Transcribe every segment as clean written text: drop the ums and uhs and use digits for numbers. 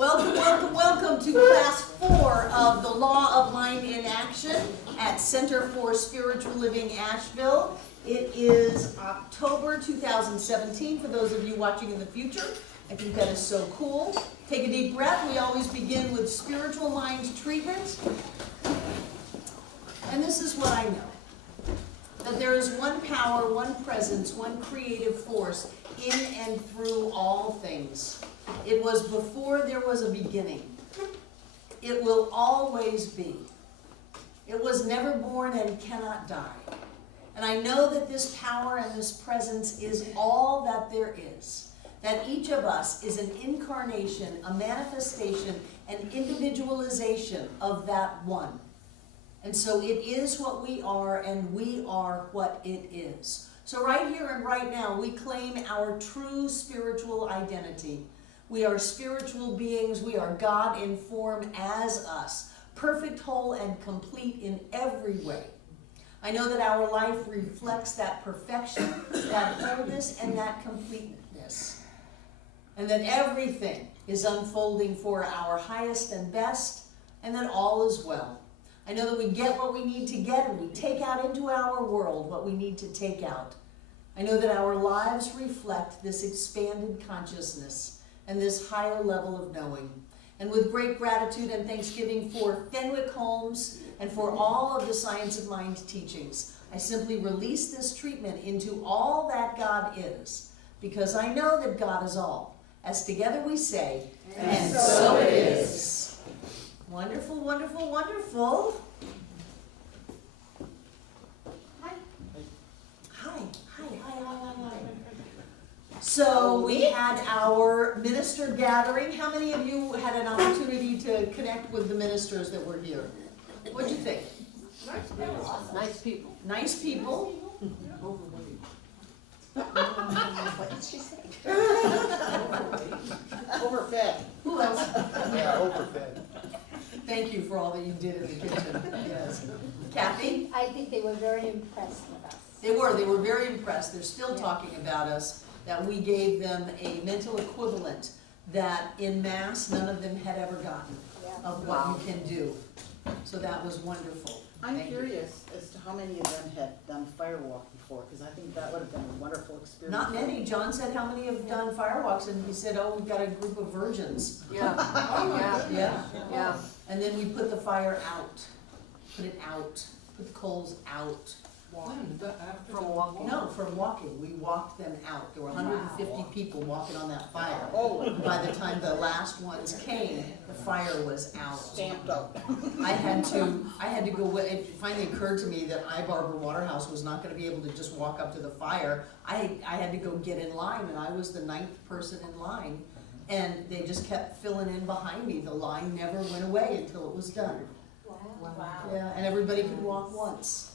Welcome, welcome, welcome to class 4 of the Law of Mind in Action at Center for Spiritual Living, Asheville. It is October 2017 for those of you watching in the future. I think that is so cool. Take a deep breath. We always begin with spiritual mind treatment. And this is what I know. That there is one power, one presence, one creative force in and through all things. It was before there was a beginning. It will always be. It was never born and cannot die. And I know that this power and this presence is all that there is. That each of us is an incarnation, a manifestation, an individualization of that one. And so it is what we are, and we are what it is. So right here and right now, we claim our true spiritual identity. We are spiritual beings. We are God in form as us, perfect, whole, and complete in every way. I know that our life reflects that perfection, that wholeness, and that completeness. And that everything is unfolding for our highest and best, and that all is well. I know that we get what we need to get, and we take out into our world what we need to take out. I know that our lives reflect this expanded consciousness and this higher level of knowing. And with great gratitude and thanksgiving for Fenwick Holmes and for all of the Science of Mind teachings, I simply release this treatment into all that God is, because I know that God is all. As together we say, and so it is. Wonderful, wonderful, wonderful. Hi. Hi, hi, hi, hi, hi. So we had our minister gathering. How many of you had an opportunity to connect with the ministers that were here? What'd you think? Nice people. Nice people. What did she say? Overfed. Who else? Yeah, overfed. Thank you for all that you did in the kitchen. Yes. Kathy? I think they were very impressed with us. They were very impressed. They're still talking about us, that we gave them a mental equivalent that in mass none of them had ever gotten of what you can do. So that was wonderful. I'm Thank you. curious as to how many of them had done firewalk before, because I think that would have been a wonderful experience. Not many. John said, how many have done firewalks? And he said, oh, we've got a group of virgins. Yeah. Yeah. And then we put the fire out. Put it out. Put the coals out. From walking. No, from walking. We walked them out. There were 150 people walking on that fire. Oh, By the time the last ones came, the fire was out. stamped up. I had to go, it finally occurred to me that Barbara Waterhouse was not gonna be able to just walk up to the fire. I had to go get in line, and I was the 9th person in line. And they just kept filling in behind me. The line never went away until it was done. Wow. Yeah, and everybody could walk once.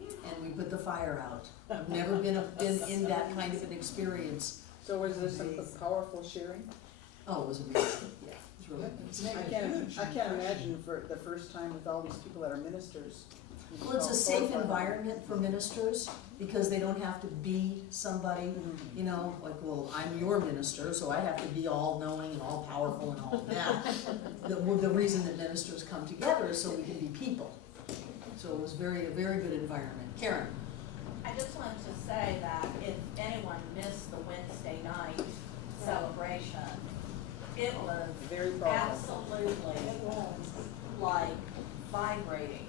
And we put the fire out. I've never been in that kind of an experience. So was there some powerful sharing? Oh, it was amazing. Yeah, it was really amazing. I can't imagine for the first time with all these people that are ministers. Well, it's a safe environment for ministers because they don't have to be somebody, you know, like, well, I'm your minister, so I have to be all knowing and all powerful and all of that. The reason that ministers come together is so we can be people. So it was a very good environment. Karen? I just wanted to say that if anyone missed the Wednesday night celebration, it was Very powerful. absolutely like vibrating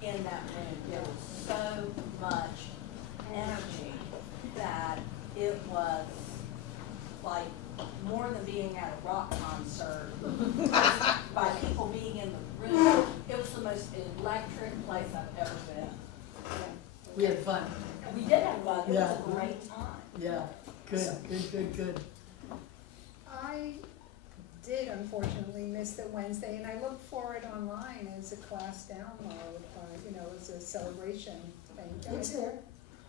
in that room. There was so much energy that it was like more than being at a rock concert. By people being in the room, it was the most electric place I've ever been. We had fun. We did have fun. It was Yeah. a great time. Yeah, good. I did unfortunately miss the Wednesday, and I look for it online as a class download, as a celebration thing. It's there.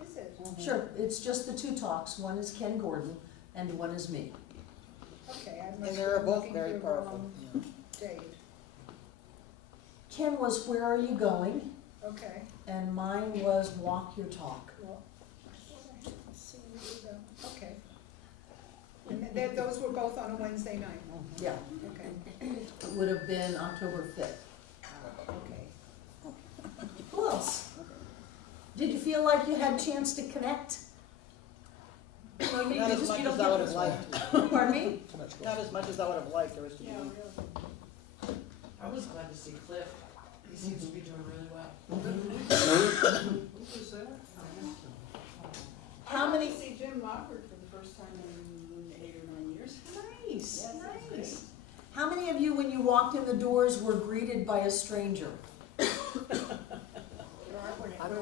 Is it? Sure, it's just the 2 talks. One is Ken Gordon and one is me. Okay, I And must they're be both looking very for the powerful. wrong date. Ken was Where Are You Going? Okay, And mine was Walk Your Talk. well, let's see, where we go. Okay. And then those were both on a Wednesday night, Yeah, okay, it would have been October 5th. okay. Who else? Did you feel like you had a chance to connect? No, you Not as just- much you don't as I get would have this liked. one. Pardon me? Not as much as I would have liked, there was to be. I was glad to see Cliff. He seems to be doing really well. How many? See Jim Lockwood for the first time in 8 or 9 years. Nice, Yes, that's nice. How many of you, when you walked in the doors, were greeted by a stranger?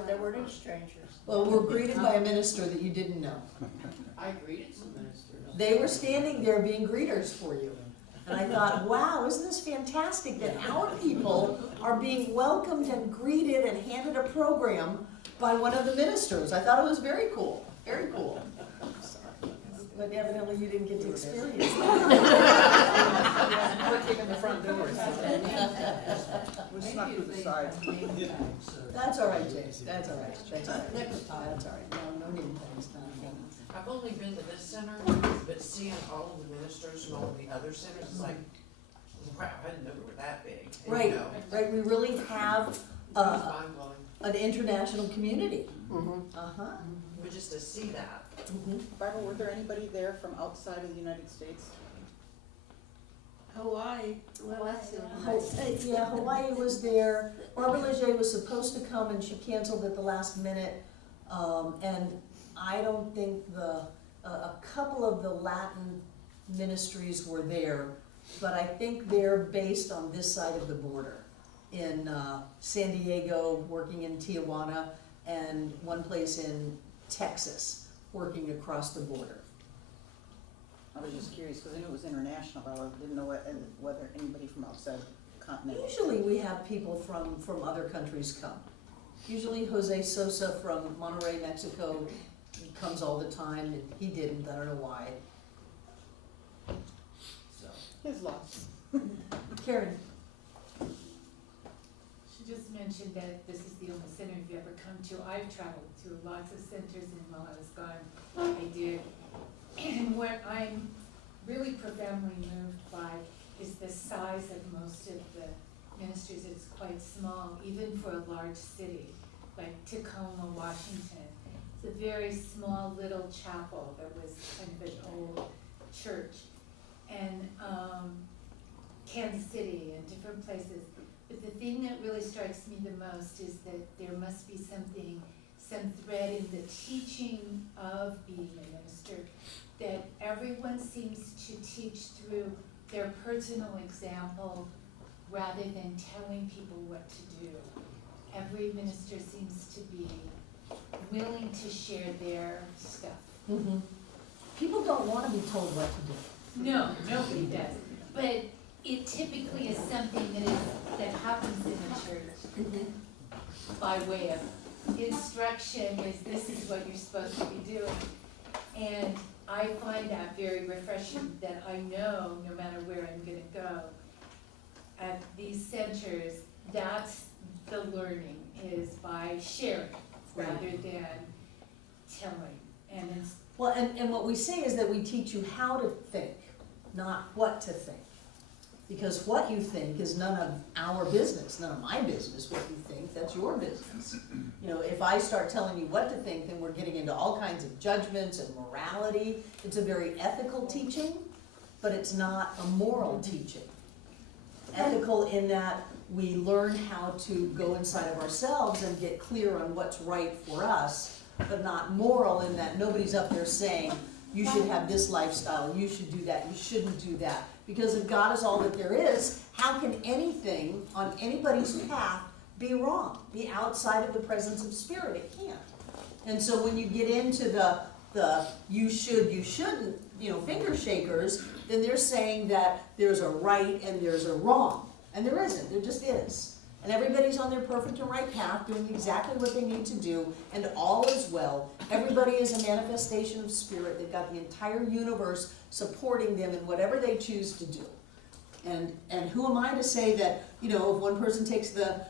There were no strangers. Well, were greeted by a minister that you didn't know. I greeted some ministers. They were standing there being greeters for you. And I thought, wow, isn't this fantastic that our people are being welcomed and greeted and handed a program by one of the ministers. I thought it was very cool, very cool. But evidently you didn't get to experience that. Working in the front doors. We snuck through the side. That's all right, James, that's all right, that's all right. That's all right, no name tags, not a name. I've only been to this center, but seeing all of the ministers from all of the other centers, it's like, wow, I didn't know we were that big. And, Right, you know, right, we really have it was mind-blowing. an international community. Uh-huh. But just to see that, Barbara, were there anybody there from outside of the United States? Hawaii. Well, that's the Yeah, Hawaii was there. Barbara Leger was supposed to come and she canceled at the last minute. And I don't think a couple of the Latin ministries were there, but I think they're based on this side of the border. In San Diego, working in Tijuana, and one place in Texas, working across the border. I was just curious, because I knew it was international, but I didn't know whether anybody from outside the continent. Usually we have people from other countries come. Usually Jose Sosa from Monterrey, Mexico, he comes all the time, and he didn't, I don't know why. So, His loss. Karen, She just mentioned that this is the only center you've ever come to. I've traveled to lots of centers, and while I was gone, I did. And what I'm really profoundly moved by is the size of most of the ministries. It's quite small, even for a large city, like Tacoma, Washington. It's a very small little chapel that was kind of an old church. And Kansas City and different places. But the thing that really strikes me the most is that there must be some thread in the teaching of being a minister, that everyone seems to teach through their personal example rather than telling people what to do. Every minister seems to be willing to share their stuff. people don't wanna be told what to do. No, nobody does. But it typically is something that happens in the church by way of instruction, is this is what you're supposed to be doing. And I find that very refreshing, that I know no matter where I'm gonna go, at these centers, that's the learning, is by sharing rather than telling. And it's, Well, and what we say is that we teach you how to think, not what to think. Because what you think is none of our business, none of my business, what you think, that's your business. You know, if I start telling you what to think, then we're getting into all kinds of judgments and morality. It's a very ethical teaching, but it's not a moral teaching. Ethical in that we learn how to go inside of ourselves and get clear on what's right for us, but not moral in that nobody's up there saying, you should have this lifestyle, you should do that, you shouldn't do that. Because if God is all that there is, how can anything on anybody's path be wrong, be outside of the presence of spirit? It can't. And so when you get into the you should, you shouldn't, finger shakers, then they're saying that there's a right and there's a wrong. And there isn't, there just is. And everybody's on their perfect and right path, doing exactly what they need to do, and all is well. Everybody is a manifestation of spirit. They've got the entire universe supporting them in whatever they choose to do. And who am I to say that, if one person takes I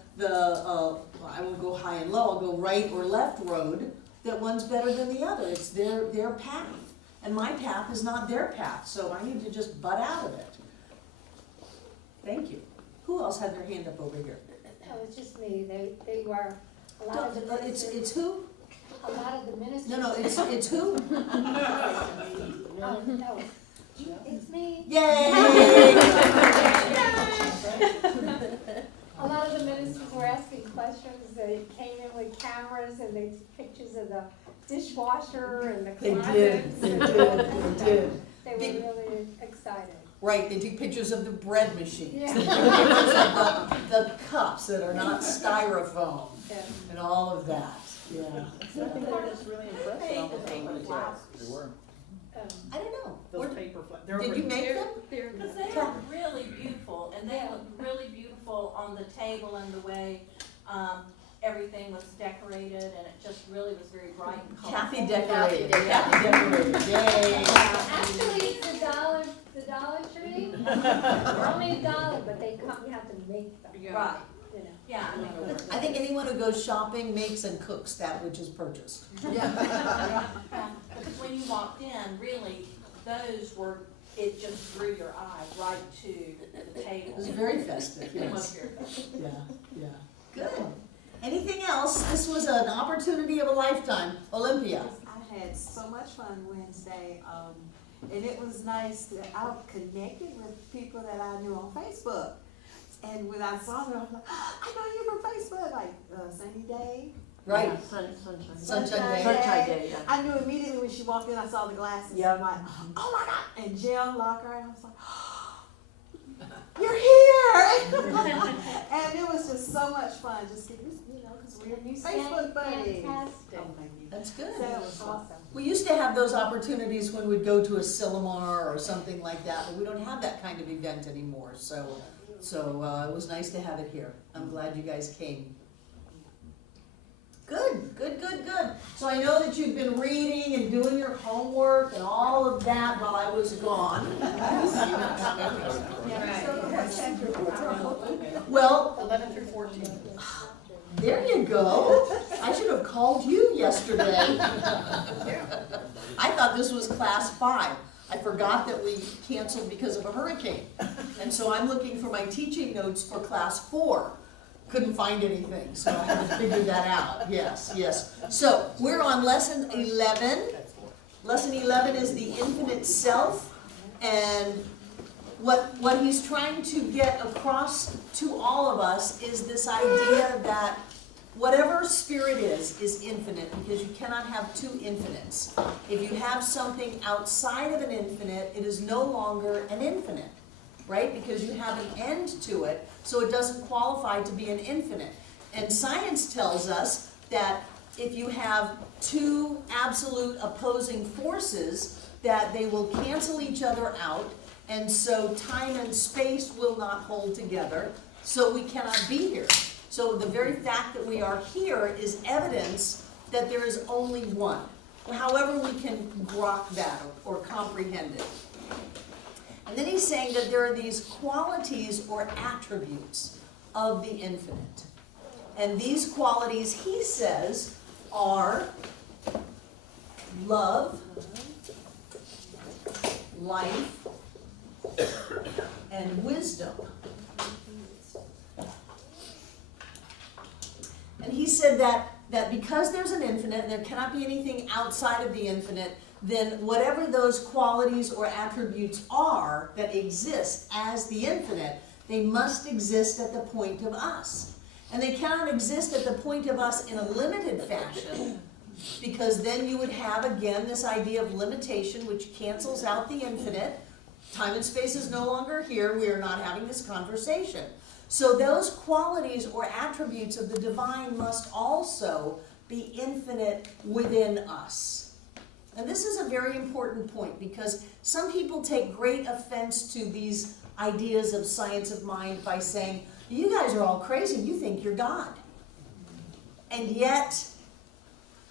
won't go high and low, I'll go right or left road, that one's better than the other. It's their path. and my path is not their path, so I need to just butt out of it. Thank you. Who else had their hand up over here? That was just me, they were, a lot of the ministers. It's who? A lot of the ministers. No, it's who? Oh, no, it's me. Yay! A lot of the ministers were asking questions, they came in with cameras and they took pictures of the dishwasher and the They closets. did, they did, they did. They were really excited. Right, they took pictures of the bread machines. Yeah. They took pictures of the cups that are not styrofoam Yeah. and all of that, yeah. I think they're just really impressed with all the paper flags. They were. I don't know. Those Where- paper flags. Did you make them? Because they are really beautiful, and they look really beautiful on the table and the way, everything was decorated, and it just really was very bright and colorful. Kathy decorated, Kathy decorated, yay. Actually, it's the Dollar Tree. They're only $1, but they come, you have to make them, you Right, know. yeah, I mean, I think anyone who goes shopping makes and cooks that which is purchased. because when you walked in, really, those were, it just drew your eye right to the table. It was very festive, It was yes. very festive. Yeah, yeah. Good. Anything else? This was an opportunity of a lifetime. Olympia. I had so much fun Wednesday, and it was nice that I connected with people that I knew on Facebook. And when I saw them, I was like, I know you from Facebook, like Sunny Day. Right. Sunshine. Sunshine Day. Sunshine Day, yeah. I knew immediately when she walked in, I saw the glasses. Yeah. I'm like, oh my God. And Jim Locker, and I was like, you're here. And it was just so much fun, just getting, because we're And you Facebook buddies. fantastic. Oh, thank you. That's good. So it was awesome. Awesome. We used to have those opportunities when we'd go to a Silmar or something like that, but we don't have that kind of event anymore, so it was nice to have it here. I'm glad you guys came. Good, good, good, good. So I know that you've been reading and doing your homework and all of that while I was gone. Well, 11 through 14. there you go. I should have called you yesterday. I thought this was class 5. I forgot that we canceled because of a hurricane. And so I'm looking for my teaching notes for class 4. Couldn't find anything, so I had to figure that out. Yes, yes. So we're on lesson 11. Lesson 11 is the infinite self. And what he's trying to get across to all of us is this idea that whatever spirit is infinite, because you cannot have two infinites. If you have something outside of an infinite, it is no longer an infinite, right? Because you have an end to it, so it doesn't qualify to be an infinite. And science tells us that if you have two absolute opposing forces, that they will cancel each other out, and so time and space will not hold together, so we cannot be here. So the very fact that we are here is evidence that there is only one. However we can grok that or comprehend it. And then he's saying that there are these qualities or attributes of the infinite. And these qualities, he says, are love, life, and wisdom. And he said that because there's an infinite, and there cannot be anything outside of the infinite, then whatever those qualities or attributes are that exist as the infinite, they must exist at the point of us. And they cannot exist at the point of us in a limited fashion, because then you would have, again, this idea of limitation, which cancels out the infinite. Time and space is no longer here. We are not having this conversation. So those qualities or attributes of the divine must also be infinite within us. And this is a very important point, because some people take great offense to these ideas of science of mind by saying, you guys are all crazy, you think you're God. And yet,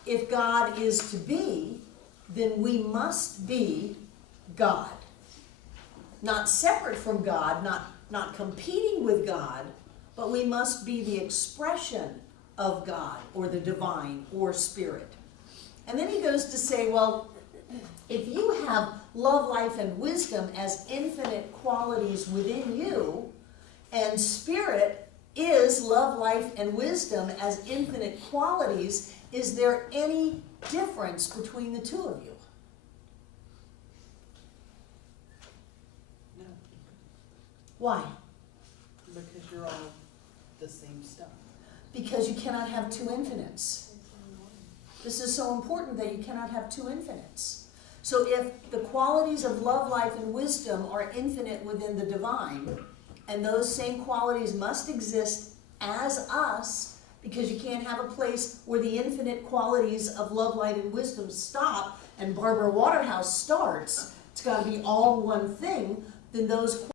if God is to be, then we must be God. Not separate from God, not competing with God, but we must be the expression of God or the divine or spirit. And then he goes to say, well, if you have love, life, and wisdom as infinite qualities within you, and spirit is love, life, and wisdom as infinite qualities, is there any difference between the two of you? No, Why? because you're all the same stuff. Because you cannot have two infinites. This is so important that you cannot have two infinites. So if the qualities of love, life, and wisdom are infinite within the divine, and those same qualities must exist as us, because you can't have a place where the infinite qualities of love, light, and wisdom stop and Barbara Waterhouse starts, it's got to be all one thing, then those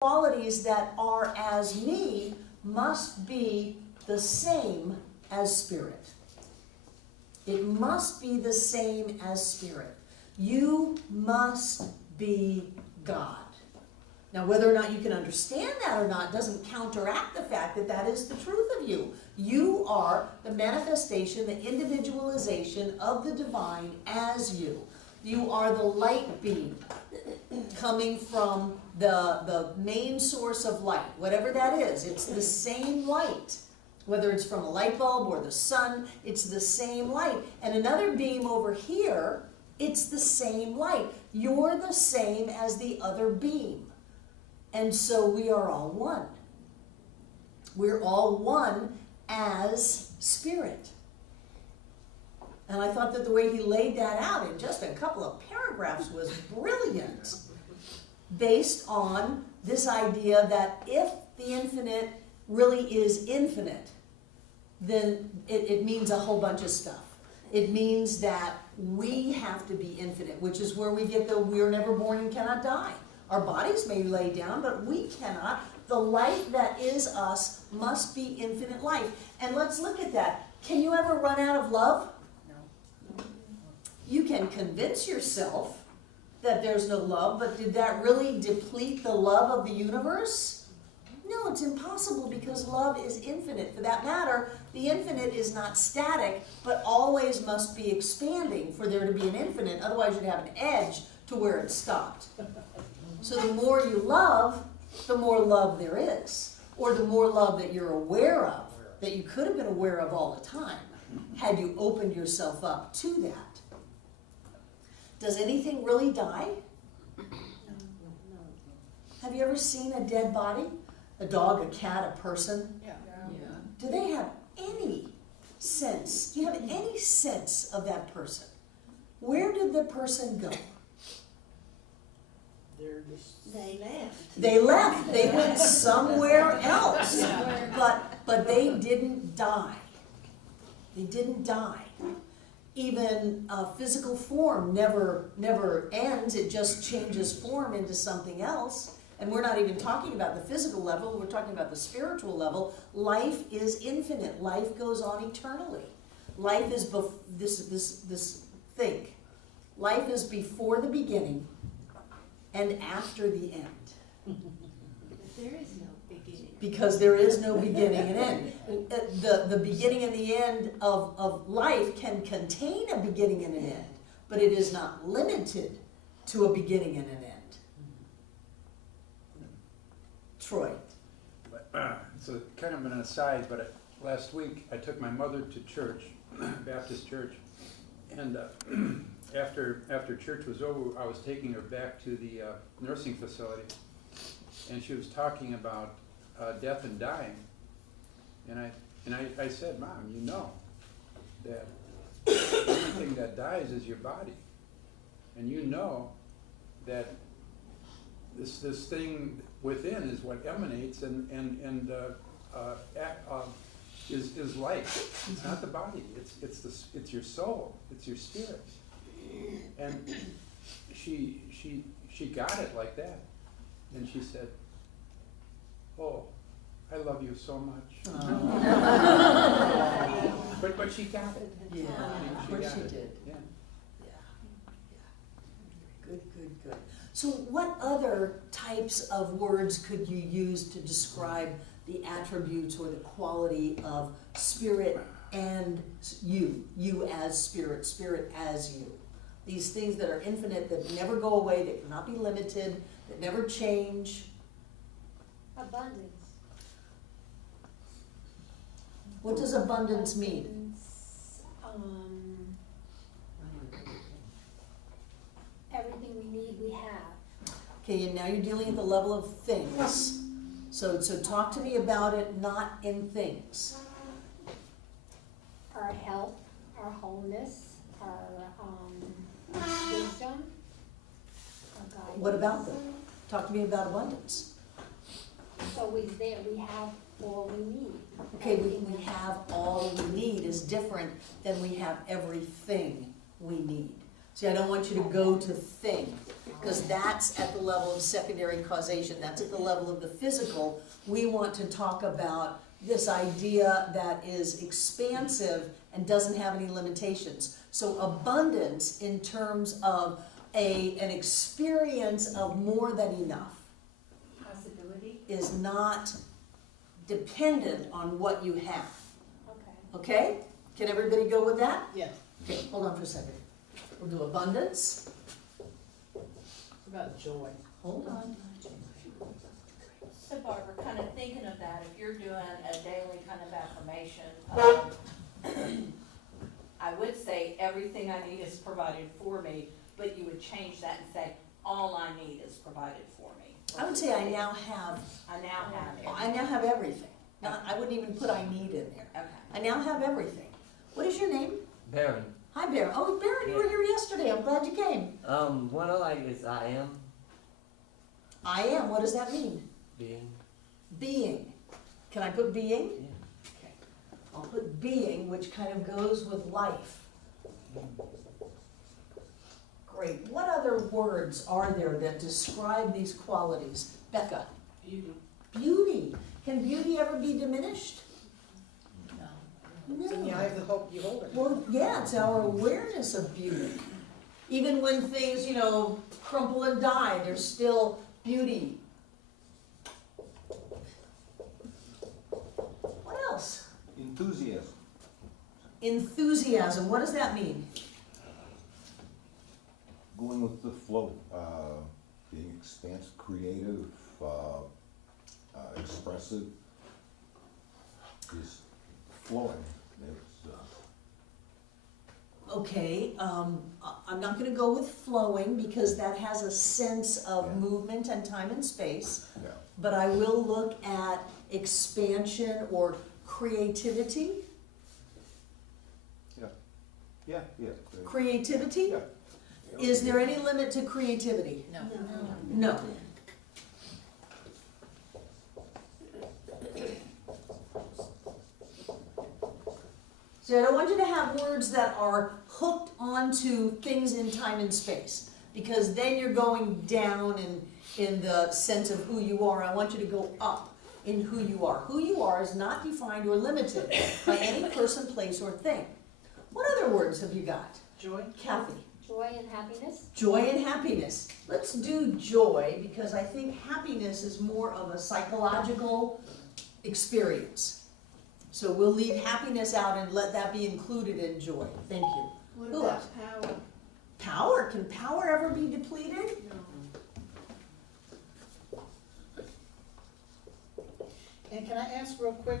qualities that are as me must be the same as spirit. It must be the same as spirit. You must be God. Now, whether or not you can understand that or not doesn't counteract the fact that that is the truth of you. You are the manifestation, the individualization of the divine as you. You are the light beam coming from the main source of light, whatever that is. It's the same light. Whether it's from a light bulb or the sun, it's the same light. And another beam over here, it's the same light. You're the same as the other beam. And so we are all one. We're all one as spirit. And I thought that the way he laid that out in just a couple of paragraphs was brilliant, based on this idea that if the infinite really is infinite, then it means a whole bunch of stuff. It means that we have to be infinite, which is where we get the we're never born and cannot die. Our bodies may lay down, but we cannot. The light that is us must be infinite life. And let's look at that. Can you ever run out of love? No. You can convince yourself that there's no love, but did that really deplete the love of the universe? No, it's impossible, because love is infinite. For that matter, the infinite is not static, but always must be expanding for there to be an infinite. Otherwise, you'd have an edge to where it stopped. So the more you love, the more love there is. Or the more love that you're aware of, that you could have been aware of all the time, had you opened yourself up to that. Does anything really die? Have you ever seen a dead body? A dog, a cat, a person? Yeah. Do they have any sense? Do you have any sense of that person? Where did the person go? They're just. They left. They left. They went somewhere else. But they didn't die. They didn't die. Even physical form never ends. It just changes form into something else. And we're not even talking about the physical level. We're talking about the spiritual level. Life is infinite. Life goes on eternally. Life is think. Life is before the beginning and after the end. There is no beginning. Because there is no beginning and end. The beginning and the end of life can contain a beginning and an end, but it is not limited to a beginning and an end. Troy. It's kind of an aside, but last week I took my mother to church, Baptist church, and after church was over, I was taking her back to the nursing facility, and she was talking about death and dying, and I said, Mom, you know that the only thing that dies is your body, and you know that this thing within is what emanates and is life. It's not the body. It's your soul. It's your spirit. And she got it like that, and she said, "Oh, I love you so much." But she got it. Yeah, of She course got she it. did. Yeah. Good. So what other types of words could you use to describe the attributes or the quality of spirit and you as spirit, spirit as you? these things that are infinite, that never go away, that cannot be limited, that never change. Abundance. What does abundance mean? Abundance, everything we need, we have. Okay, and now you're dealing at the level of things. So talk to me about it, not in things. Our health, our wholeness, our, wisdom, our guidance. What about them? Talk to me about abundance. It's always there, we have all we need. Okay, we have all we need is different than we have everything we need. See, I don't want you to go to thing, because that's at the level of secondary causation, that's at the level of the physical. We want to talk about this idea that is expansive and doesn't have any limitations. So abundance in terms of an experience of more than enough Possibility. is not dependent on what you have. Okay. Okay? Can everybody go with that? Yes. Okay, hold on for a second. We'll do abundance. What about joy? Hold on. So Barbara, kind of thinking of that, if you're doing a daily kind of affirmation, I would say everything I need is provided for me, but you would change that and say, all I need is provided for me. I would say I now have everything. I wouldn't even put I need in there. Okay. I now have everything. What is your name? Baron. Hi, Baron. Oh, Baron, you were here yesterday. I'm glad you came. What I like is I am I am. What does that mean? being. Being. Can I put being? Yeah. Okay. I'll put being, which kind of goes with life. Great. What other words are there that describe these qualities? Becca? Beauty. Beauty. Can beauty ever be diminished? It's in the eye of the hope you hold it. Well, yeah, it's our awareness of beauty. Even when things, crumple and die, there's still beauty. What else? Enthusiasm. Enthusiasm. What does that mean? Going with the flow, being expansive, creative, expressive, is flowing. It's, Okay, I'm not gonna go with flowing because that has a sense of Yeah. movement and time and space. yeah. But I will look at expansion or creativity. Yeah, yeah. Creativity? Yeah. Is there any limit to creativity? No. No. So I don't want you to have words that are hooked onto things in time and space, because then you're going down in the sense of who you are. I want you to go up in who you are. Who you are is not defined or limited by any person, place, or thing. What other words have you got? Joy? Kathy? Joy and happiness. Joy and happiness. Let's do joy, because I think happiness is more of a psychological experience. So we'll leave happiness out and let that be included in joy. Thank you. What Who about else? power? Power, can power ever be depleted? And can I ask real quick,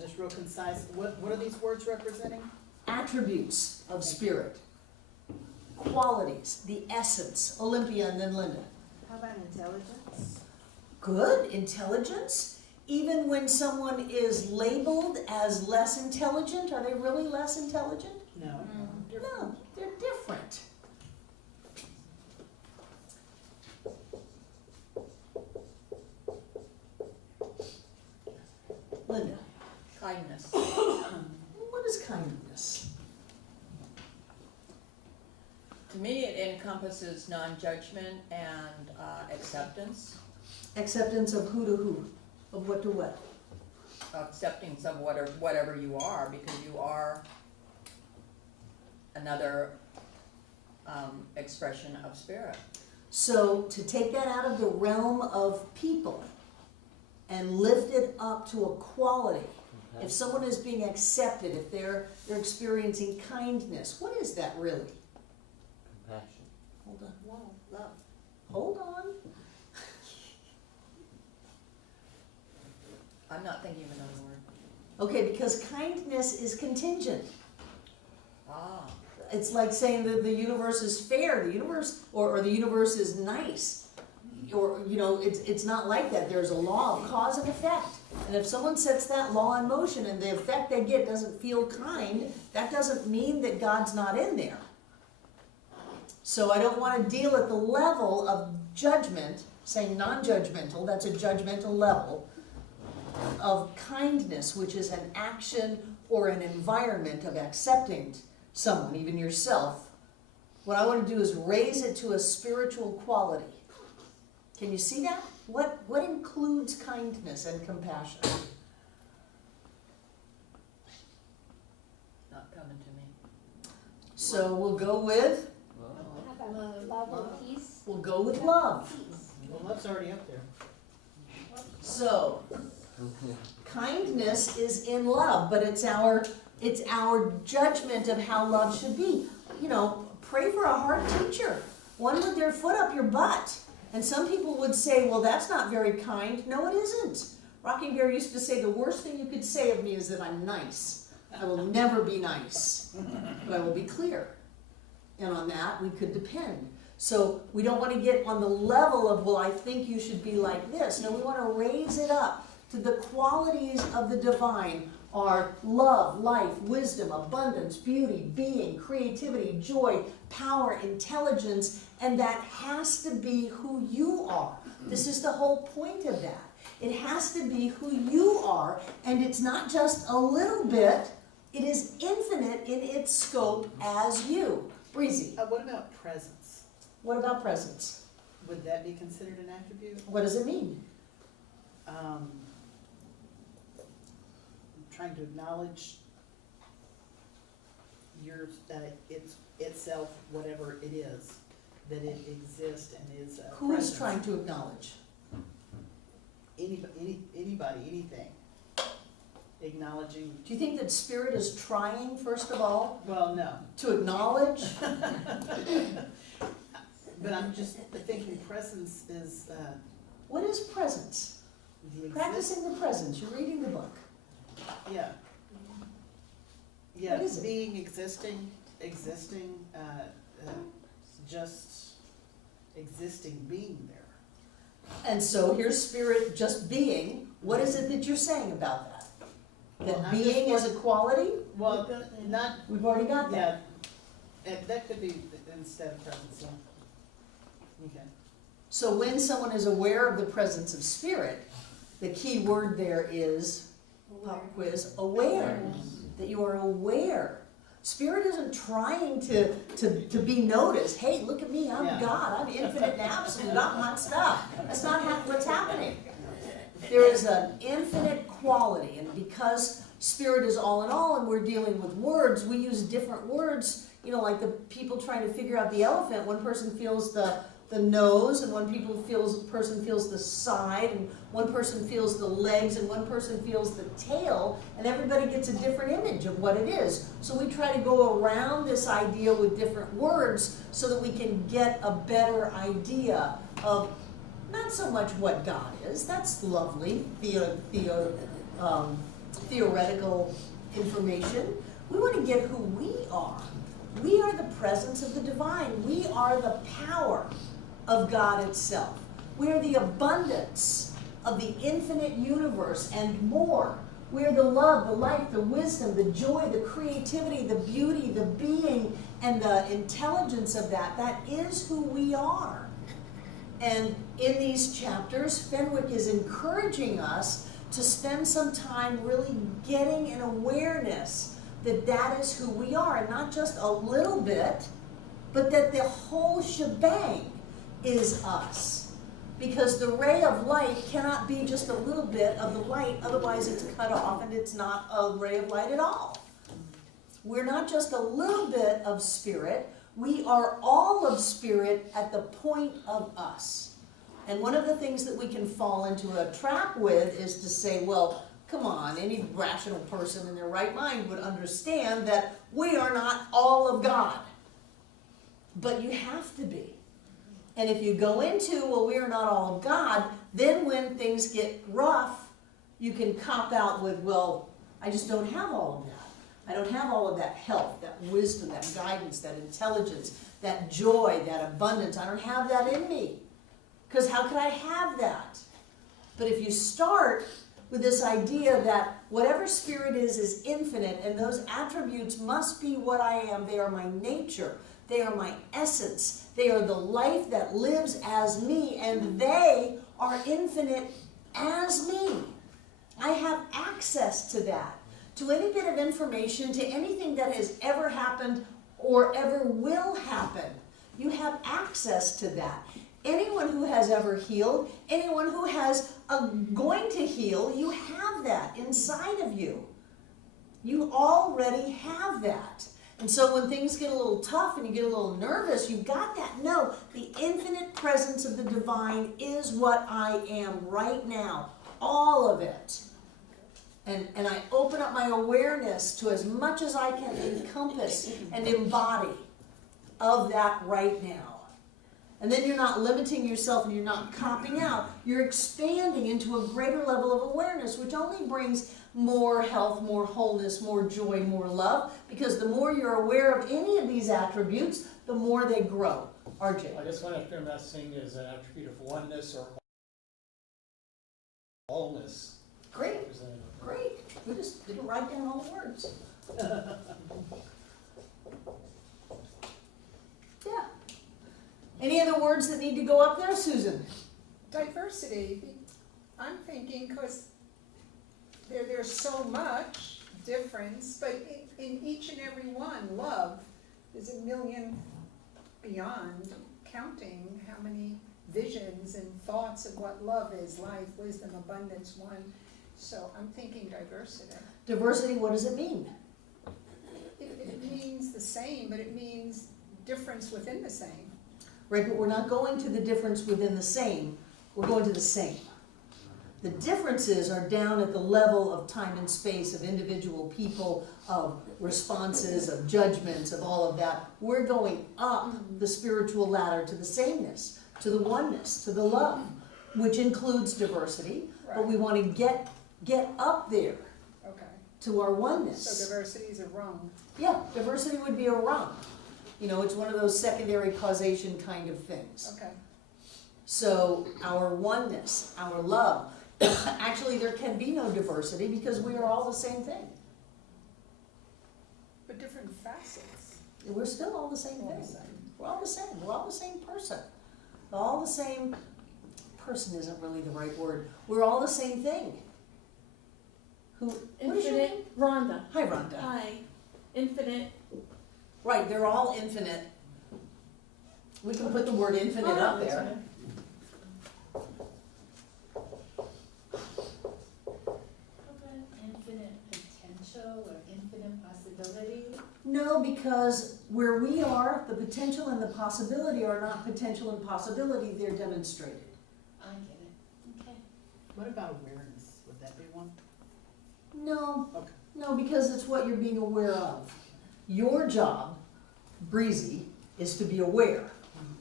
just real concise, what are these words representing? Attributes of spirit, qualities, the essence. Olympia and then Linda. How about intelligence? Good, intelligence. Even when someone is labeled as less intelligent, are they really less intelligent? No. No, they're different. Linda, Kindness. what is kindness? To me, it encompasses non-judgment and acceptance. Acceptance of who to who? Of what to what? Acceptance of whatever you are, because you are another expression of spirit. So to take that out of the realm of people and lift it up to a quality, If someone is being accepted, if they're experiencing kindness, what is that really? Compassion. Hold on. Love. Hold on. I'm not thinking of another word. Okay, because kindness is contingent. Ah. It's like saying that the universe is fair, the universe, or the universe is nice. Or, you know, it's not like that. There's a law of cause and effect. And if someone sets that law in motion and the effect they get doesn't feel kind, that doesn't mean that God's not in there. So I don't want to deal at the level of judgment, saying non-judgmental, that's a judgmental level, of kindness, which is an action or an environment of accepting someone, even yourself. What I want to do is raise it to a spiritual quality. Can you see that? What includes kindness and compassion? Not coming to me. So we'll go with, How about love or peace? we'll go with love. Well, love's already up there. So, kindness is in love, but it's our judgment of how love should be. You know, pray for a hard teacher, one with their foot up your butt. And some people would say, well, that's not very kind. No, it isn't. Rocking Bear used to say, the worst thing you could say of me is that I'm nice. I will never be nice, but I will be clear. And on that, we could depend. So we don't want to get on the level of, well, I think you should be like this. No, we want to raise it up to the qualities of the divine are love, life, wisdom, abundance, beauty, being, creativity, joy, power, intelligence, and that has to be who you are. This is the whole point of that. It has to be who you are, and it's not just a little bit, it is infinite in its scope as you. Breezy, What about presence? what about presence? Would that be considered an attribute? What does it mean? Trying to acknowledge it's itself, whatever it is, that it exists and is Who is presence. trying to acknowledge? Anybody, anything. Acknowledging, Do you think that spirit is trying, first of all, well, no, to acknowledge? but I'm just thinking presence is, What is presence? the Practicing the presence, you're reading the book. yeah. Yeah, What is it? being, existing, just existing, being there. And so here's spirit just being. What is it that you're saying about that? That Well, I'm being is just a quality? Well, not, We've already got that. yeah, that could be instead of presence, so. Okay. So when someone is aware of the presence of spirit, the key word there is, pop quiz, aware. That you are aware. Spirit isn't trying to be noticed. Hey, look at me, I'm Yeah. God, I'm infinite and absolute, I'm hot stuff. That's not what's happening. There is an infinite quality, and because spirit is all in all and we're dealing with words, we use different words, you know, like the people trying to figure out the elephant. One person feels the nose, and one person feels the side, and one person feels the legs, and one person feels the tail, and everybody gets a different image of what it is. So we try to go around this idea with different words so that we can get a better idea of not so much what God is, that's lovely, theoretical information. We want to get who we are. We are the presence of the divine. We are the power of God itself. We are the abundance of the infinite universe and more. We are the love, the life, the wisdom, the joy, the creativity, the beauty, the being, and the intelligence of that. That is who we are. And in these chapters, Fenwick is encouraging us to spend some time really getting an awareness that that is who we are, and not just a little bit, but that the whole shebang is us. Because the ray of light cannot be just a little bit of the light, otherwise it's cut off and it's not a ray of light at all. We're not just a little bit of spirit, we are all of spirit at the point of us. And one of the things that we can fall into a trap with is to say, well, Come on, any rational person in their right mind would understand that we are not all of God. But you have to be. And if you go into, well, we are not all of God, then when things get rough, you can cop out with, well, I just don't have all of that. I don't have all of that health, that wisdom, that guidance, that intelligence, that joy, that abundance. I don't have that in me. Because how could I have that? But if you start with this idea that whatever spirit is infinite, and those attributes must be what I am. They are my nature. They are my essence. They are the life that lives as me, and they are infinite as me. I have access to that, to any bit of information, to anything that has ever happened or ever will happen. You have access to that. Anyone who has ever healed, anyone who has going to heal, you have that inside of you. You already have that. And so when things get a little tough and you get a little nervous, you've got that. No, the infinite presence of the divine is what I am right now. All of it. And I open up my awareness to as much as I can encompass and embody of that right now. And then you're not limiting yourself and you're not copping out. You're expanding into a greater level of awareness, which only brings more health, more wholeness, more joy, more love. Because the more you're aware of any of these attributes, the more they grow. RJ. I just want to affirm that seeing as an attribute of oneness or wholeness. Great. Great. We just didn't write down all the words. Yeah. Any other words that need to go up there, Susan? Diversity, I'm thinking, because there's so much difference, but in each and every one, love is a million beyond counting how many visions and thoughts of what love is, life, wisdom, abundance, one. So I'm thinking diversity. Diversity, what does it mean? It means the same, but it means difference within the same. Right, but we're not going to the difference within the same. We're going to the same. The differences are down at the level of time and space, of individual people, of responses, of judgments, of all of that. We're going up the spiritual ladder to the sameness, to the oneness, to the love, which includes diversity, but we want to get up there to our oneness. So diversity is a rung. Yeah, diversity would be a rung. You know, it's one of those secondary causation kind of things. Okay. So our oneness, our love, actually there can be no diversity because we are all the same thing. But different facets. We're still all the same thing. We're all the same. We're all the same person. All the same person isn't really the right word. We're all the same thing. What is your name? Rhonda. Hi, Rhonda. Hi. Infinite. Right, they're all infinite. We can put the word infinite up there. Infinite potential or infinite possibility? No, because where we are, the potential and the possibility are not potential and possibility, they're demonstrated. I get it. Okay. What about awareness? Would that be one? No, Okay. no, because it's what you're being aware of. Your job, Breezy, is to be aware.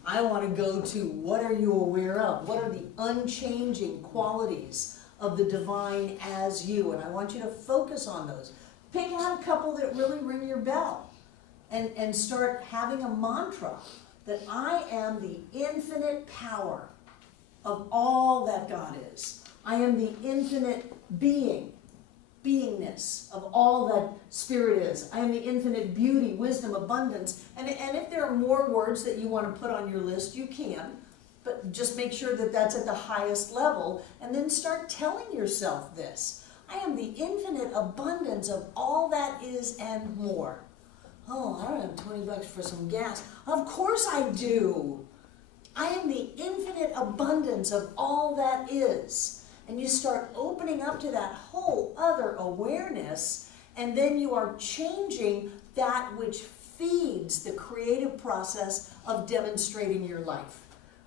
I want to go to what are you aware of? What are the unchanging qualities of the divine as you? And I want you to focus on those. Pick out a couple that really ring your bell and start having a mantra that I am the infinite power of all that God is. I am the infinite beingness of all that Spirit is. I am the infinite beauty, wisdom, abundance. And if there are more words that you want to put on your list, you can. But just make sure that that's at the highest level. And then start telling yourself this. I am the infinite abundance of all that is and more. Oh, I don't have $20 for some gas. Of course I do. I am the infinite abundance of all that is. And you start opening up to that whole other awareness, and then you are changing that which feeds the creative process of demonstrating your life.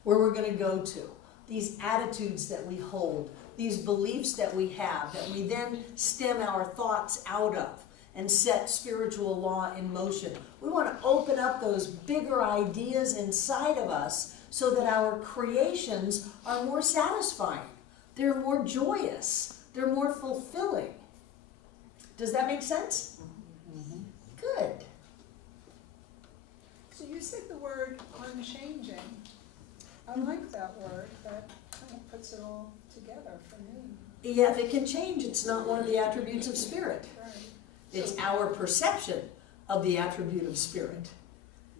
Where we're going to go to. These attitudes that we hold, these beliefs that we have, that we then stem our thoughts out of and set spiritual law in motion. We want to open up those bigger ideas inside of us so that our creations are more satisfying. They're more joyous. They're more fulfilling. Does that make sense? Good. So you said the word unchanging. I like that word, that kind of puts it all together for me. Yeah, if it can change, it's not one of the attributes of spirit. Right. It's our perception of the attribute of spirit.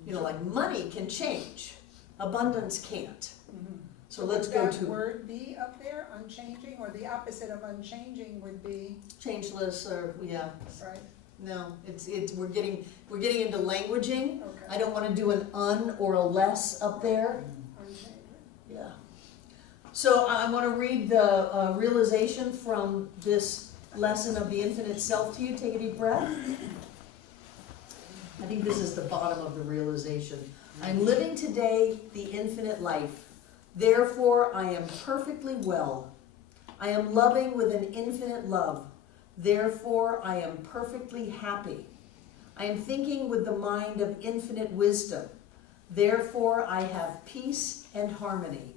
You know, like money can change, abundance can't. So let's go Would to that word be up there, unchanging, or the opposite of unchanging would be, changeless, or yeah, right? no, it's we're getting into languaging. Okay. I don't want to do an un or a less up there. Unchanging. Yeah. So I want to read the realization from this lesson of the infinite self to you. Take a deep breath. I think this is the bottom of the realization. I'm living today the infinite life. Therefore, I am perfectly well. I am loving with an infinite love. Therefore, I am perfectly happy. I am thinking with the mind of infinite wisdom. Therefore, I have peace and harmony.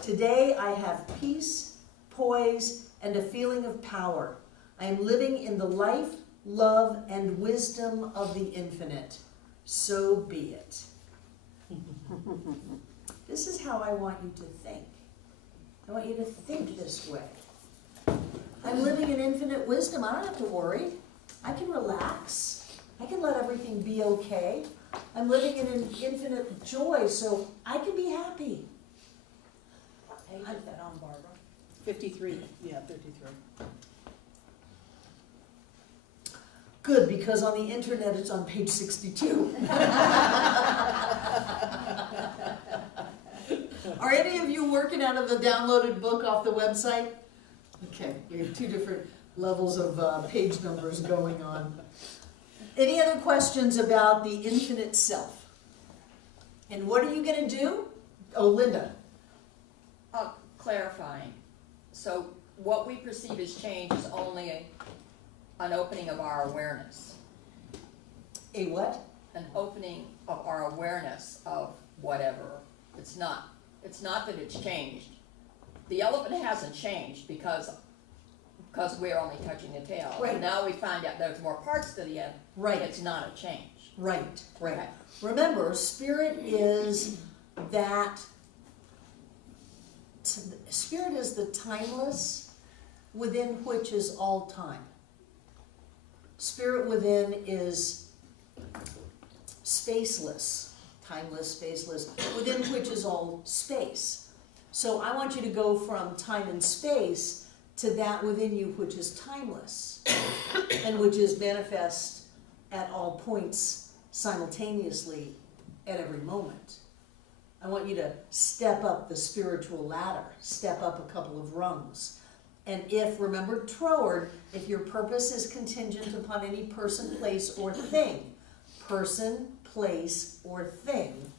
Today, I have peace, poise, and a feeling of power. I am living in the life, love, and wisdom of the infinite. So be it. This is how I want you to think. I want you to think this way. I'm living in infinite wisdom. I don't have to worry. I can relax. I can let everything be okay. I'm living in an infinite joy, so I can be happy. What page is that on, Barbara? 53, yeah, 53. Good, because on the internet it's on page 62. Are any of you working out of the downloaded book off the website? Okay, we have two different levels of page numbers going on. Any other questions about the infinite self? And what are you going to do? Oh, Linda. Clarifying. So what we perceive as change is only an opening of our awareness. A what? An opening of our awareness of whatever. It's not that it's changed. The elephant hasn't changed because we're only touching the tail. Right. And now we find out there's more parts to the end. Right. It's not a change. Right, right. Okay. Remember, spirit is that, spirit is the timeless within which is all time. Spirit within is spaceless, timeless, spaceless, within which is all space. So I want you to go from time and space to that within you which is timeless and which is manifest at all points simultaneously at every moment. I want you to step up the spiritual ladder, step up a couple of rungs. And if, remember Troward, if your purpose is contingent upon any person, place, or thing, person, place, or thing,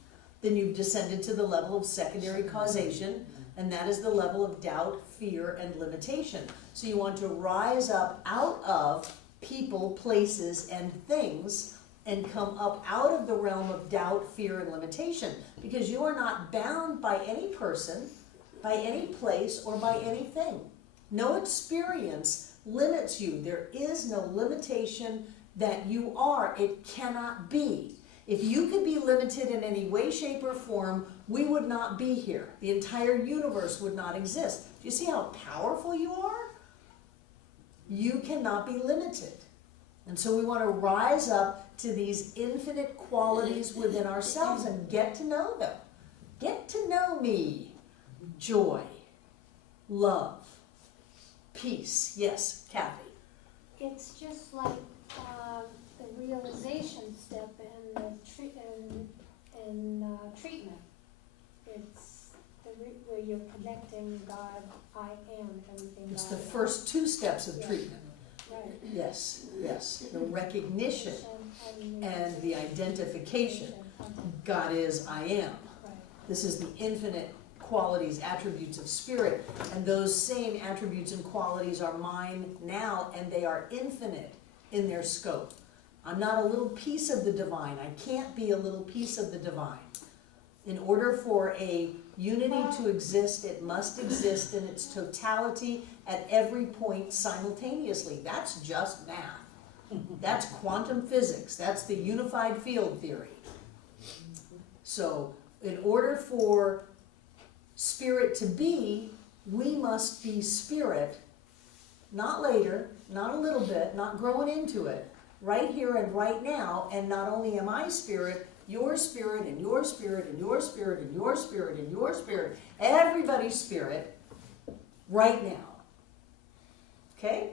then you've descended to the level of secondary causation, and that is the level of doubt, fear, and limitation. So you want to rise up out of people, places, and things, and come up out of the realm of doubt, fear, and limitation, because you are not bound by any person, by any place, or by anything. No experience limits you. There is no limitation that you are. It cannot be. If you could be limited in any way, shape, or form, we would not be here. The entire universe would not exist. Do you see how powerful you are? You cannot be limited. And so we want to rise up to these infinite qualities within ourselves and get to know them. Get to know me. Joy, love, peace. Yes, Kathy. It's just like the realization step in the treatment. It's where you're connecting God, I am everything. It's God the is. first two steps of treatment. Right. Yes, yes. The recognition and the identification. God is, I am. Right. This is the infinite qualities, attributes of spirit, and those same attributes and qualities are mine now, and they are infinite in their scope. I'm not a little piece of the divine. I can't be a little piece of the divine. In order for a unity to exist, it must exist in its totality at every point simultaneously. That's just math. That's quantum physics. That's the unified field theory. So, in order for spirit to be, we must be spirit, not later, not a little bit, not growing into it, right here and right now. And not only am I spirit, your spirit and your spirit and your spirit and your spirit and your spirit, everybody's spirit, right now. Okay?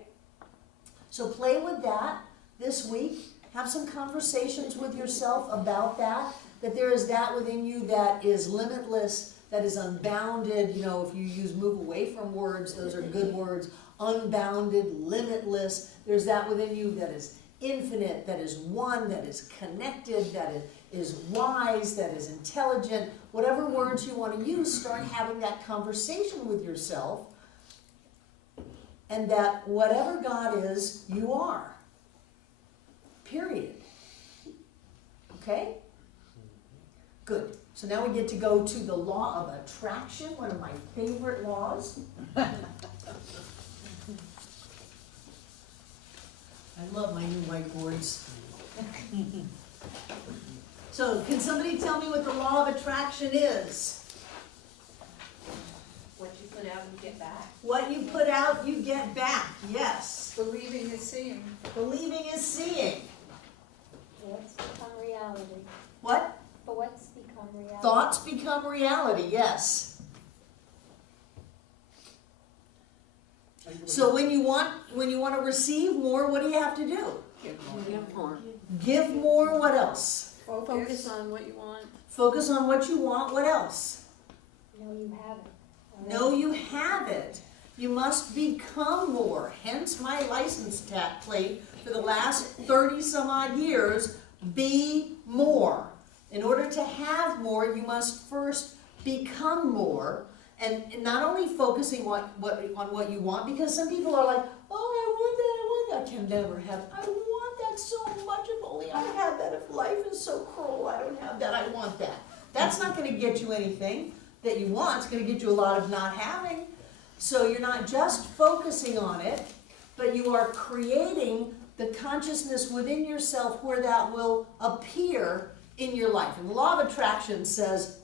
So play with that this week. Have some conversations with yourself about that there is that within you that is limitless, that is unbounded. You know, if you use move away from words, those are good words. Unbounded, limitless. There's that within you that is infinite, that is one, that is connected, that is wise, that is intelligent. Whatever words you want to use, start having that conversation with yourself. And that whatever God is, you are. Period. Okay? Good. So now we get to go to the law of attraction, one of my favorite laws. I love my new whiteboards. So, can somebody tell me what the law of attraction is? What you put out, you get back. What you put out, you get back. Yes. Believing is seeing. Believing is seeing. What's become reality? What? What's become reality? Thoughts become reality, yes. So when you want to receive more, what do you have to do? Give more. Give more, what else? Focus on what you want. Focus on what you want, what else? No, you haven't. No, you haven't. You must become more. Hence my license plate for the last 30 some odd years, be more. In order to have more, you must first become more. And not only focusing on what you want, because some people are like, oh, I want that, I can never have it. I want that so much, if only I had that. If life is so cruel, I don't have that, I want that. That's not going to get you anything that you want. It's going to get you a lot of not having. So you're not just focusing on it, but you are creating the consciousness within yourself where that will appear in your life. And the law of attraction says,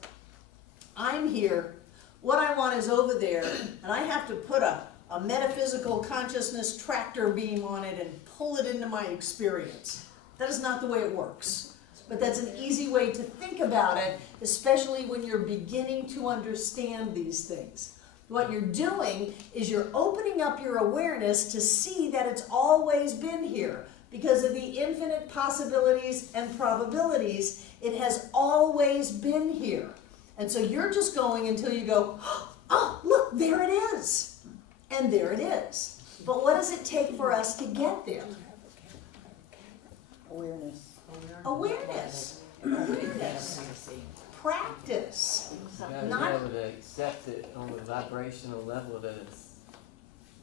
I'm here, what I want is over there, and I have to put a metaphysical consciousness tractor beam on it and pull it into my experience. That is not the way it works. But that's an easy way to think about it, especially when you're beginning to understand these things. What you're doing is you're opening up your awareness to see that it's always been here. Because of the infinite possibilities and probabilities, it has always been here. And so you're just going until you go, oh, look, there it is. And there it is. But what does it take for us to get there? Awareness. Awareness. Awareness. Practice. You gotta Not- be able to accept it on the vibrational level that it's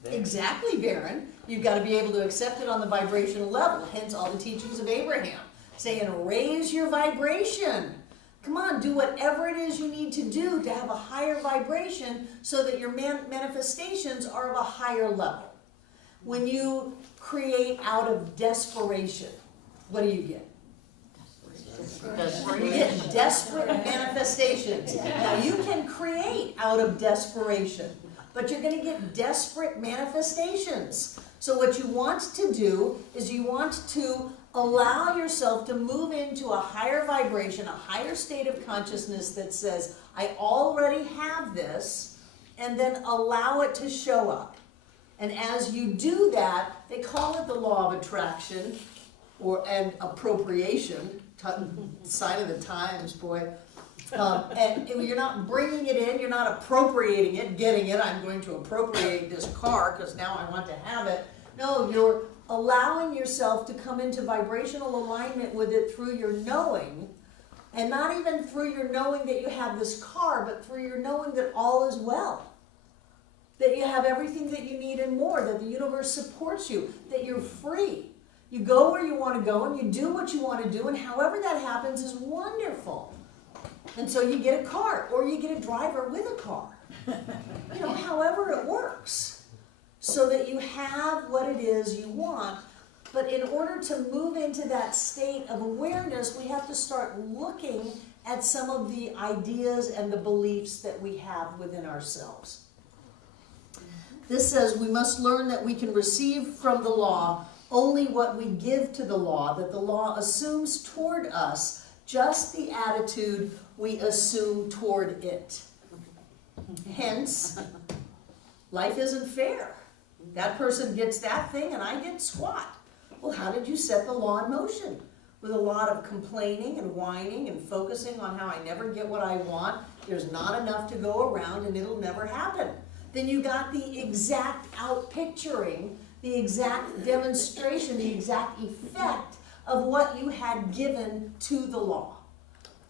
there. Exactly, Baron. You've got to be able to accept it on the vibrational level, hence all the teachings of Abraham, saying raise your vibration. Come on, do whatever it is you need to do to have a higher vibration so that your manifestations are of a higher level. When you create out of desperation, what do you get? You get desperate manifestations. Now you can create out of desperation, but you're going to get desperate manifestations. So what you want to do is you want to allow yourself to move into a higher vibration, a higher state of consciousness that says, I already have this, and then allow it to show up. And as you do that, they call it the law of attraction and appropriation, sign of the times, boy. And you're not bringing it in, you're not appropriating it, getting it, I'm going to appropriate this car because now I want to have it. No, you're allowing yourself to come into vibrational alignment with it through your knowing And not even through your knowing that you have this car, but through your knowing that all is well. That you have everything that you need and more, that the universe supports you, that you're free. You go where you want to go and you do what you want to do, and however that happens is wonderful. And so you get a car, or you get a driver with a car. You know, however it works. So that you have what it is you want. But in order to move into that state of awareness, we have to start looking at some of the ideas and the beliefs that we have within ourselves. This says we must learn that we can receive from the law only what we give to the law, that the law assumes toward us just the attitude we assume toward it. Hence, life isn't fair. That person gets that thing and I get squat. Well, how did you set the law in motion? With a lot of complaining and whining and focusing on how I never get what I want, there's not enough to go around and it'll never happen. Then you got the exact outpicturing, the exact demonstration, the exact effect of what you had given to the law.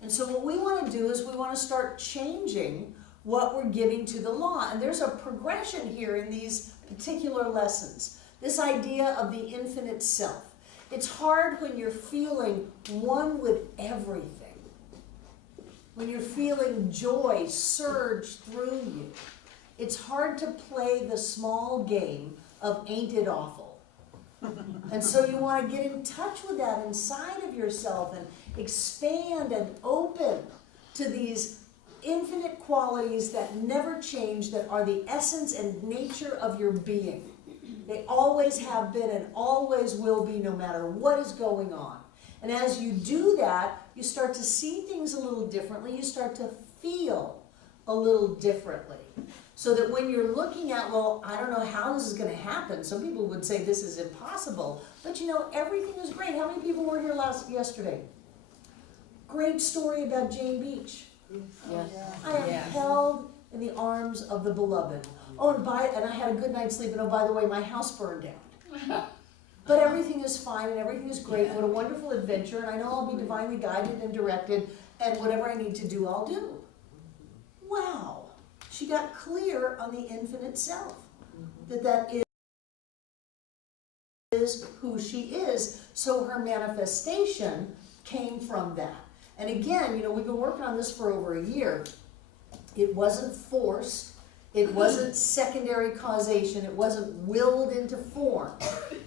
And so what we want to do is we want to start changing what we're giving to the law. And there's a progression here in these particular lessons. This idea of the infinite self. It's hard when you're feeling one with everything. When you're feeling joy surge through you. It's hard to play the small game of ain't it awful. And so you want to get in touch with that inside of yourself and expand and open to these infinite qualities that never change, that are the essence and nature of your being. They always have been and always will be, no matter what is going on. And as you do that, you start to see things a little differently. You start to feel a little differently. So that when you're looking at, well, I don't know how this is going to happen. Some people would say this is impossible. But you know, everything is great. How many people were here yesterday? Great story about Jane Beach. Yes. I am held in the arms of the beloved. Oh, and I had a good night's sleep, and oh, by the way, my house burned down. But everything is fine, and everything is great. What a wonderful adventure, and I know I'll be divinely guided and directed, and whatever I need to do, I'll do. Wow. She got clear on the infinite self. That is who she is. So her manifestation came from that. And again, you know, we've been working on this for over a year. It wasn't forced. It wasn't secondary causation. It wasn't willed into form.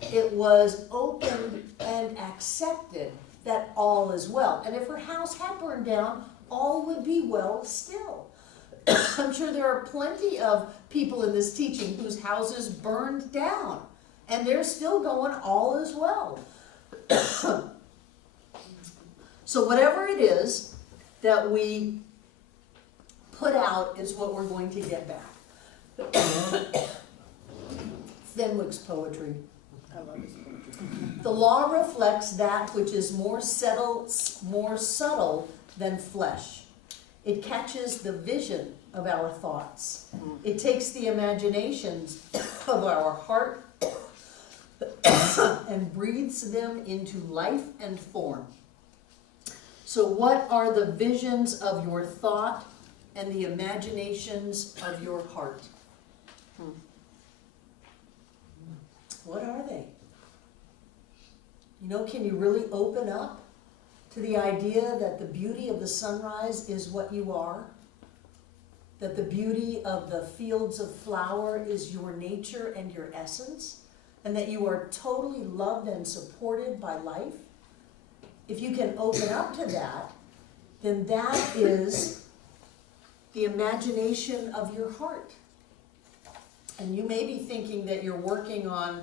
It was opened and accepted that all is well. And if her house had burned down, all would be well still. I'm sure there are plenty of people in this teaching whose houses burned down, and they're still going, all is well. So whatever it is that we put out is what we're going to get back. Fenwick's poetry. I love his poetry. The law reflects that which is more subtle than flesh. It catches the vision of our thoughts. It takes the imaginations of our heart and breathes them into life and form. So what are the visions of your thought and the imaginations of your heart? What are they? You know, can you really open up to the idea that the beauty of the sunrise is what you are? That the beauty of the fields of flower is your nature and your essence? And that you are totally loved and supported by life? If you can open up to that, then that is the imagination of your heart. And you may be thinking that you're working on,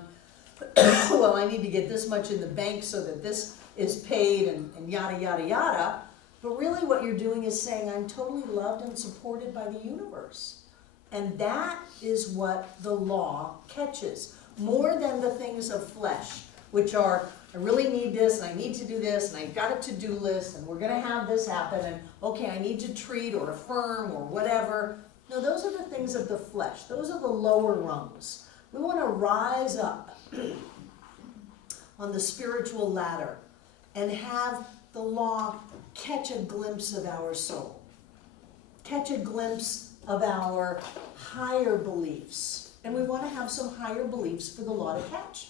well, I need to get this much in the bank so that this is paid and yada, yada, yada. But really what you're doing is saying, I'm totally loved and supported by the universe. And that is what the law catches, more than the things of flesh, which are, I really need this, and I need to do this, and I've got a to-do list, and we're going to have this happen, and okay, I need to treat or affirm or whatever. No, those are the things of the flesh. Those are the lower rungs. We want to rise up on the spiritual ladder and have the law catch a glimpse of our soul, catch a glimpse of our higher beliefs. And we want to have some higher beliefs for the law to catch.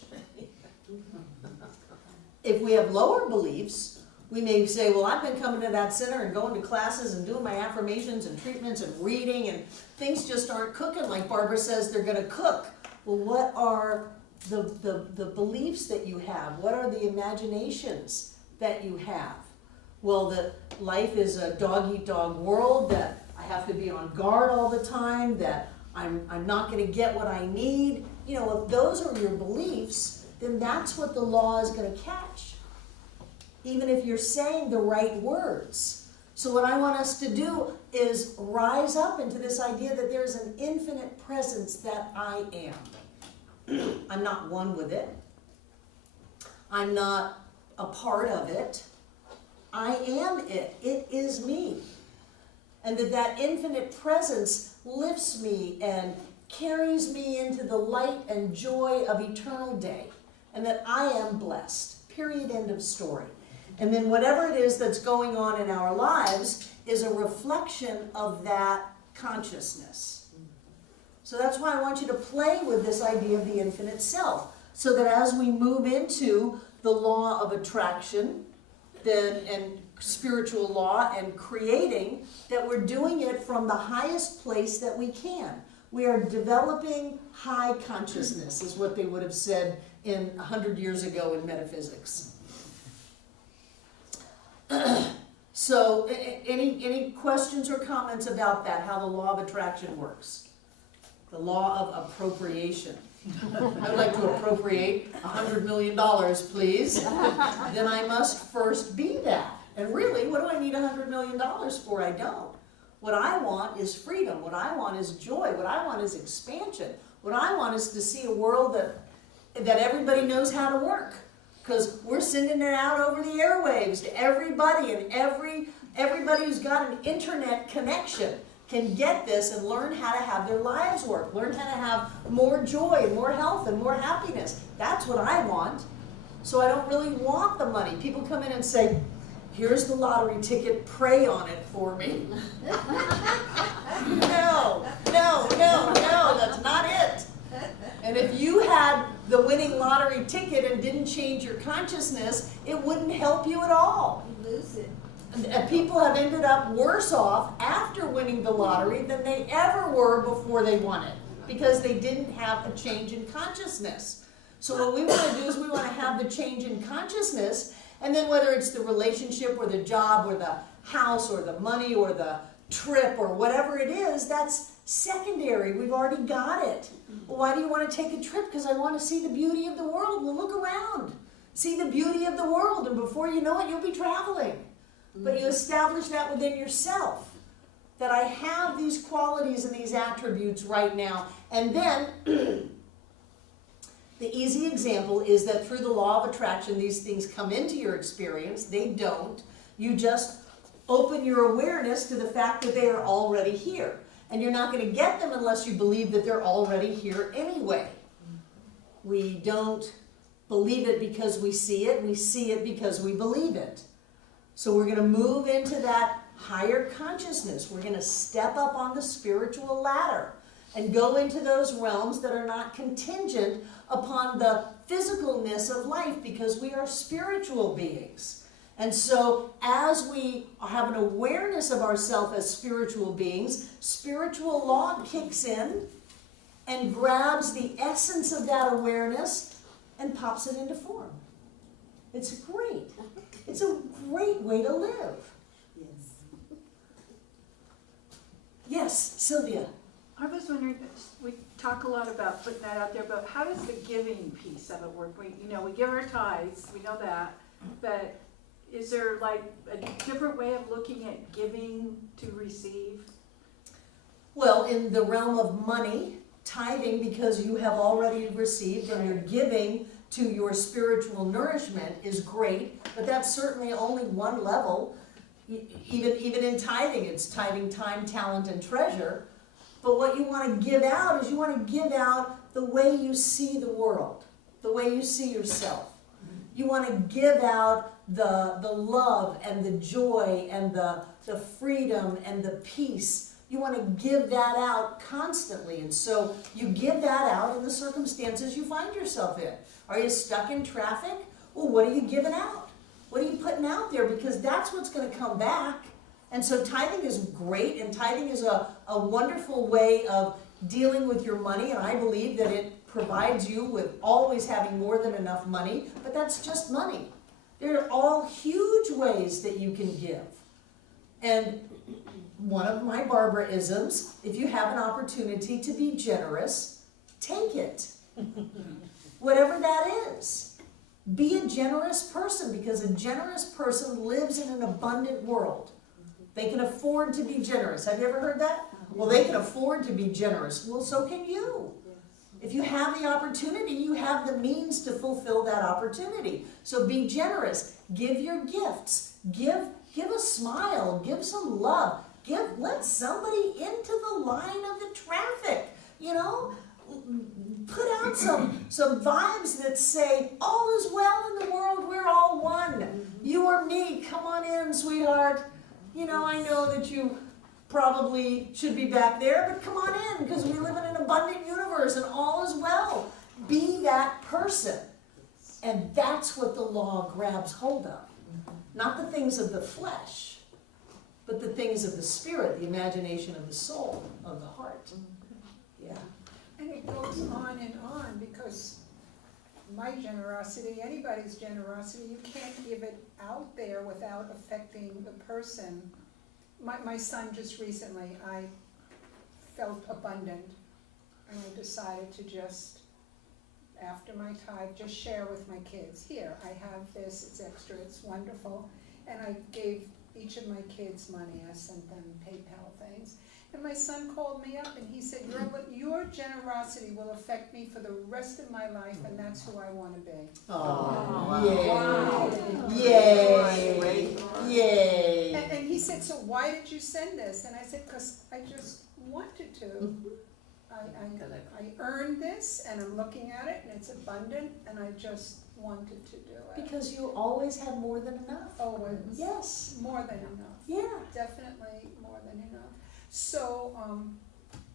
If we have lower beliefs, we may say, well, I've been coming to that center and going to classes and doing my affirmations and treatments and reading, and things just aren't cooking like Barbara says they're going to cook. Well, what are the beliefs that you have? What are the imaginations that you have? Well, that life is a dog-eat-dog world, that I have to be on guard all the time, that I'm not going to get what I need. You know, if those are your beliefs, then that's what the law is going to catch. Even if you're saying the right words. So what I want us to do is rise up into this idea that there's an infinite presence that I am. I'm not one with it. I'm not a part of it. I am it. It is me. And that infinite presence lifts me and carries me into the light and joy of eternal day. And that I am blessed. Period. End of story. And then whatever it is that's going on in our lives is a reflection of that consciousness. So that's why I want you to play with this idea of the infinite self. So that as we move into the law of attraction, and spiritual law and creating, that we're doing it from the highest place that we can. We are developing high consciousness, is what they would have said 100 years ago in metaphysics. So, any questions or comments about that, how the law of attraction works? The law of appropriation. I'd like to appropriate $100 million, please. Then I must first be that. And really, what do I need $100 million for? I don't. What I want is freedom. What I want is joy. What I want is expansion. What I want is to see a world that everybody knows how to work. Because we're sending it out over the airwaves to everybody, and everybody who's got an internet connection can get this and learn how to have their lives work, learn how to have more joy and more health and more happiness. That's what I want. So I don't really want the money. People come in and say, here's the lottery ticket, pray on it for me. No, that's not it. And if you had the winning lottery ticket and didn't change your consciousness, it wouldn't help you at all. You lose it. And people have ended up worse off after winning the lottery than they ever were before they won it, because they didn't have a change in consciousness. So what we want to do is we want to have the change in consciousness, and then whether it's the relationship or the job or the house or the money or the trip or whatever it is, that's secondary. We've already got it. Well, why do you want to take a trip? Because I want to see the beauty of the world. Well, look around. See the beauty of the world, and before you know it, you'll be traveling. But you establish that within yourself, that I have these qualities and these attributes right now. And then the easy example is that through the law of attraction, these things come into your experience. They don't. You just open your awareness to the fact that they are already here. And you're not going to get them unless you believe that they're already here anyway. We don't believe it because we see it. We see it because we believe it. So we're going to move into that higher consciousness. We're going to step up on the spiritual ladder and go into those realms that are not contingent upon the physicalness of life, because we are spiritual beings. And so as we have an awareness of ourselves as spiritual beings, spiritual law kicks in and grabs the essence of that awareness and pops it into form. It's great. It's a great way to live. Yes. Yes, Sylvia. I was wondering, we talk a lot about putting that out there, but how does the giving piece of it work? We give our tithes, we know that, but is there like a different way of looking at giving to receive? Well, in the realm of money, tithing, because you have already received and you're giving to your spiritual nourishment, is great, but that's certainly only one level. Even in tithing, it's tithing time, talent, and treasure. But what you want to give out is you want to give out the way you see the world, the way you see yourself. You want to give out the love and the joy and the freedom and the peace. You want to give that out constantly. And so you give that out in the circumstances you find yourself in. Are you stuck in traffic? Well, what are you giving out? What are you putting out there? Because that's what's going to come back. And so tithing is great, and tithing is a wonderful way of dealing with your money, and I believe that it provides you with always having more than enough money, but that's just money. There are all huge ways that you can give. And one of my Barbara-isms, if you have an opportunity to be generous, take it. Whatever that is. Be a generous person, because a generous person lives in an abundant world. They can afford to be generous. Have you ever heard that? Well, they can afford to be generous. Well, so can you. If you have the opportunity, you have the means to fulfill that opportunity. So be generous. Give your gifts. Give a smile. Give some love. Let somebody into the line of the traffic. You know? Put out some vibes that say, all is well in the world, we're all one. You or me, come on in, sweetheart. You know, I know that you probably should be back there, but come on in, because we live in an abundant universe and all is well. Be that person. And that's what the law grabs hold of. Not the things of the flesh, but the things of the spirit, the imagination of the soul, of the heart. Yeah. And it goes on and on, because my generosity, anybody's generosity, you can't give it out there without affecting the person. My son just recently, I felt abundant, and I decided to just, after my tithe, just share with my kids. Here, I have this, it's extra, it's wonderful. And I gave each of my kids money. I sent them PayPal things. And my son called me up and he said, your generosity will affect me for the rest of my life, and that's who I want to be. Oh, Wow. Yay. Yay. And he said, so why did you send this? And I said, because I just wanted to. I earned this, and I'm looking at it, and it's abundant, and I just wanted to do it. Because you always have more than enough. Always. Yes. More than enough. Yeah. Definitely more than enough. So,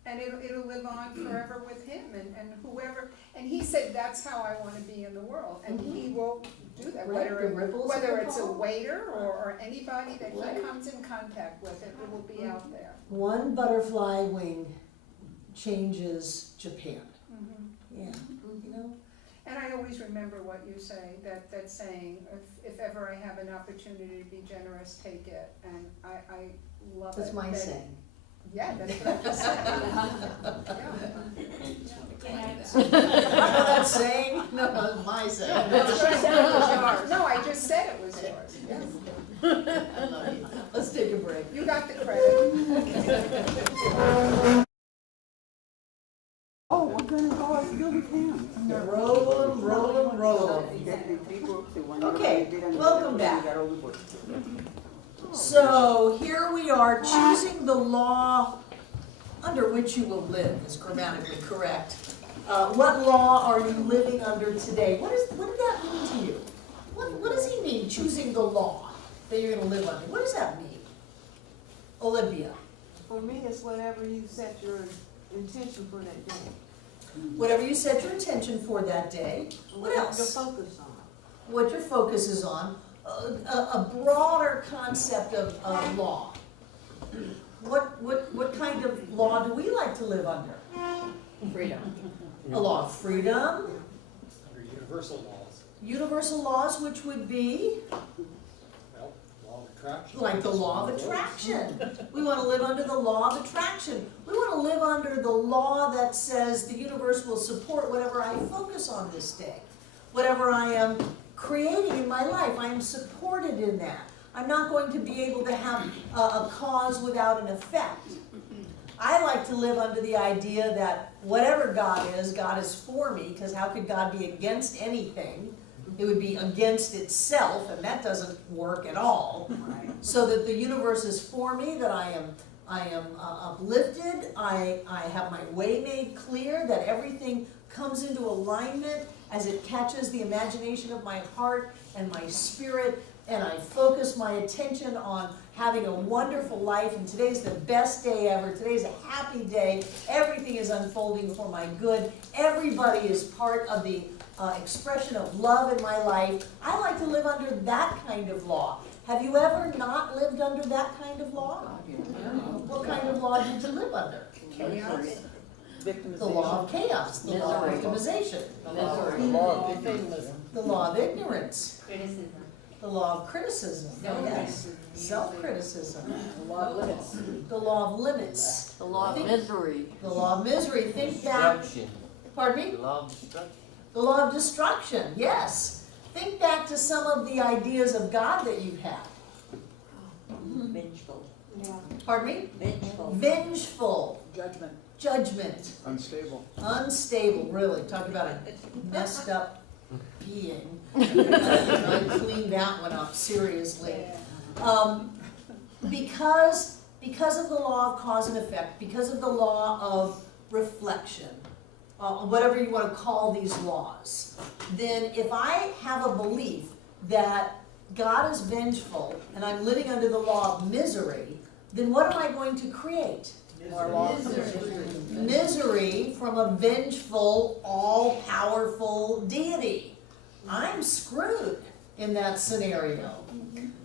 and it'll live on forever with him and whoever, and he said that's how I want to be in the world, and he will do that, Right, the ripples whether of the it's a pond. waiter or anybody that Right. he comes in contact with, it will be out there. One butterfly wing changes Japan. Yeah. You know? And I always remember what you say, that saying, if ever I have an opportunity to be generous, take it, and I love it. That's my that- saying. Yeah, that's what I just said. I know that saying? No, that's my saying. No, I just said it was yours. Yes. I love you. Let's take a break. You got the credit. Oh, we're gonna go and do with him. Roll 'em. Okay, welcome back. So here we are, choosing the law under which you will live is grammatically correct. What law are you living under today? What did that mean to you? What does he mean, choosing the law that you're going to live under? What does that mean? Olympia. For me, it's whatever you set your intention for that day. Whatever you set your intention for that day. What else? Your focus on. What your focus is on. A broader concept of law. What kind of law do we like to live under? Freedom. A law of freedom, Under universal laws, universal laws, which would be well, law of attraction. like the law of attraction. We want to live under the law of attraction. We want to live under the law that says the universe will support whatever I focus on this day. Whatever I am creating in my life, I am supported in that. I'm not going to be able to have a cause without an effect. I like to live under the idea that whatever God is for me, because how could God be against anything? It would be against itself, and that doesn't work at all. So that the universe is for me, that I am uplifted, I have my way made clear, that everything comes into alignment as it catches the imagination of my heart and my spirit, and I focus my attention on having a wonderful life, and today's the best day ever, today's a happy day, everything is unfolding for my good, everybody is part of the expression of love in my life. I like to live under that kind of law. Have you ever not lived under that kind of law? What kind of law did you live under? Chaos, victimization. The law of chaos, the law of victimization, The law of fatalism. the law of ignorance, Criticism. the law of criticism, yes, self-criticism, A lot of limits. the law of limits, The law of misery. the law of misery. Think back, Destruction. pardon me? The law of destruction. The law of destruction, yes. Think back to some of the ideas of God that you've had. Vengeful, Yeah. Pardon me? vengeful. Vengeful, Judgment. judgment, Unstable. unstable, really. Talk about a messed up being. I cleaned that one up, seriously. Because of the law of cause and effect, because of the law of reflection, whatever you want to call these laws, then if I have a belief that God is vengeful and I'm living under the law of misery, then what am I going to create? More law. Misery from a vengeful, all-powerful deity. I'm screwed in that scenario.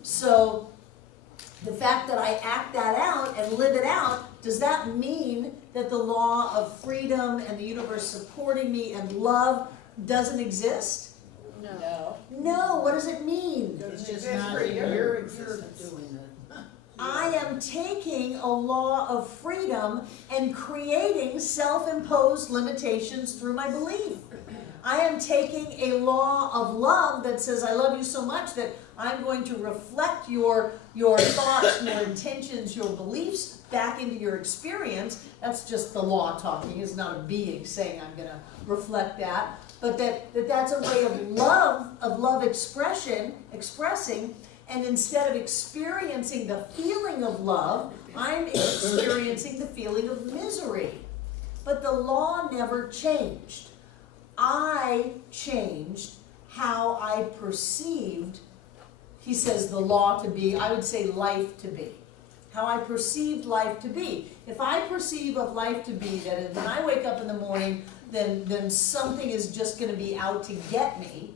So the fact that I act that out and live it out, does that mean that the law of freedom and the universe supporting me and love doesn't exist? No. No, what does it mean? It's just not in your existence. I am taking a law of freedom and creating self-imposed limitations through my belief. I am taking a law of love that says, I love you so much that I'm going to reflect your thoughts, your intentions, your beliefs back into your experience. That's just the law talking. It's not a being saying I'm going to reflect that. But that's a way of love expressing, and instead of experiencing the feeling of love, I'm experiencing the feeling of misery. But the law never changed. I changed how I perceived, he says, the law to be, I would say life to be. How I perceived life to be. If I perceive of life to be that when I wake up in the morning, then something is just going to be out to get me,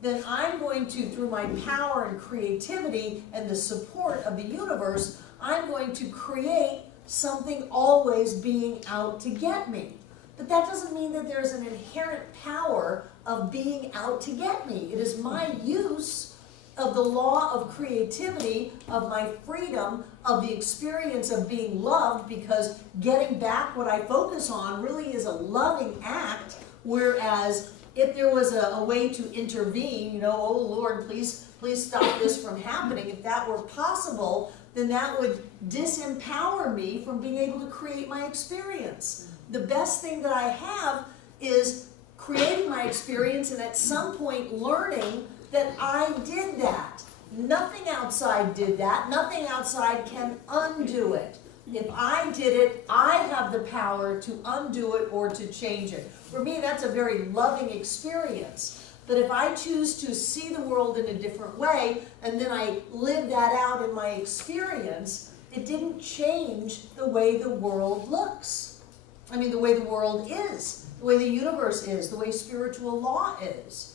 then I'm going to, through my power and creativity and the support of the universe, I'm going to create something always being out to get me. But that doesn't mean that there's an inherent power of being out to get me. It is my use of the law of creativity, of my freedom, of the experience of being loved, because getting back what I focus on really is a loving act, whereas if there was a way to intervene, oh Lord, please stop this from happening, if that were possible, then that would disempower me from being able to create my experience. The best thing that I have is creating my experience and at some point learning that I did that. Nothing outside did that. Nothing outside can undo it. If I did it, I have the power to undo it or to change it. For me, that's a very loving experience. But if I choose to see the world in a different way, and then I live that out in my experience, it didn't change the way the world looks. I mean, the way the world is, the way the universe is, the way spiritual law is.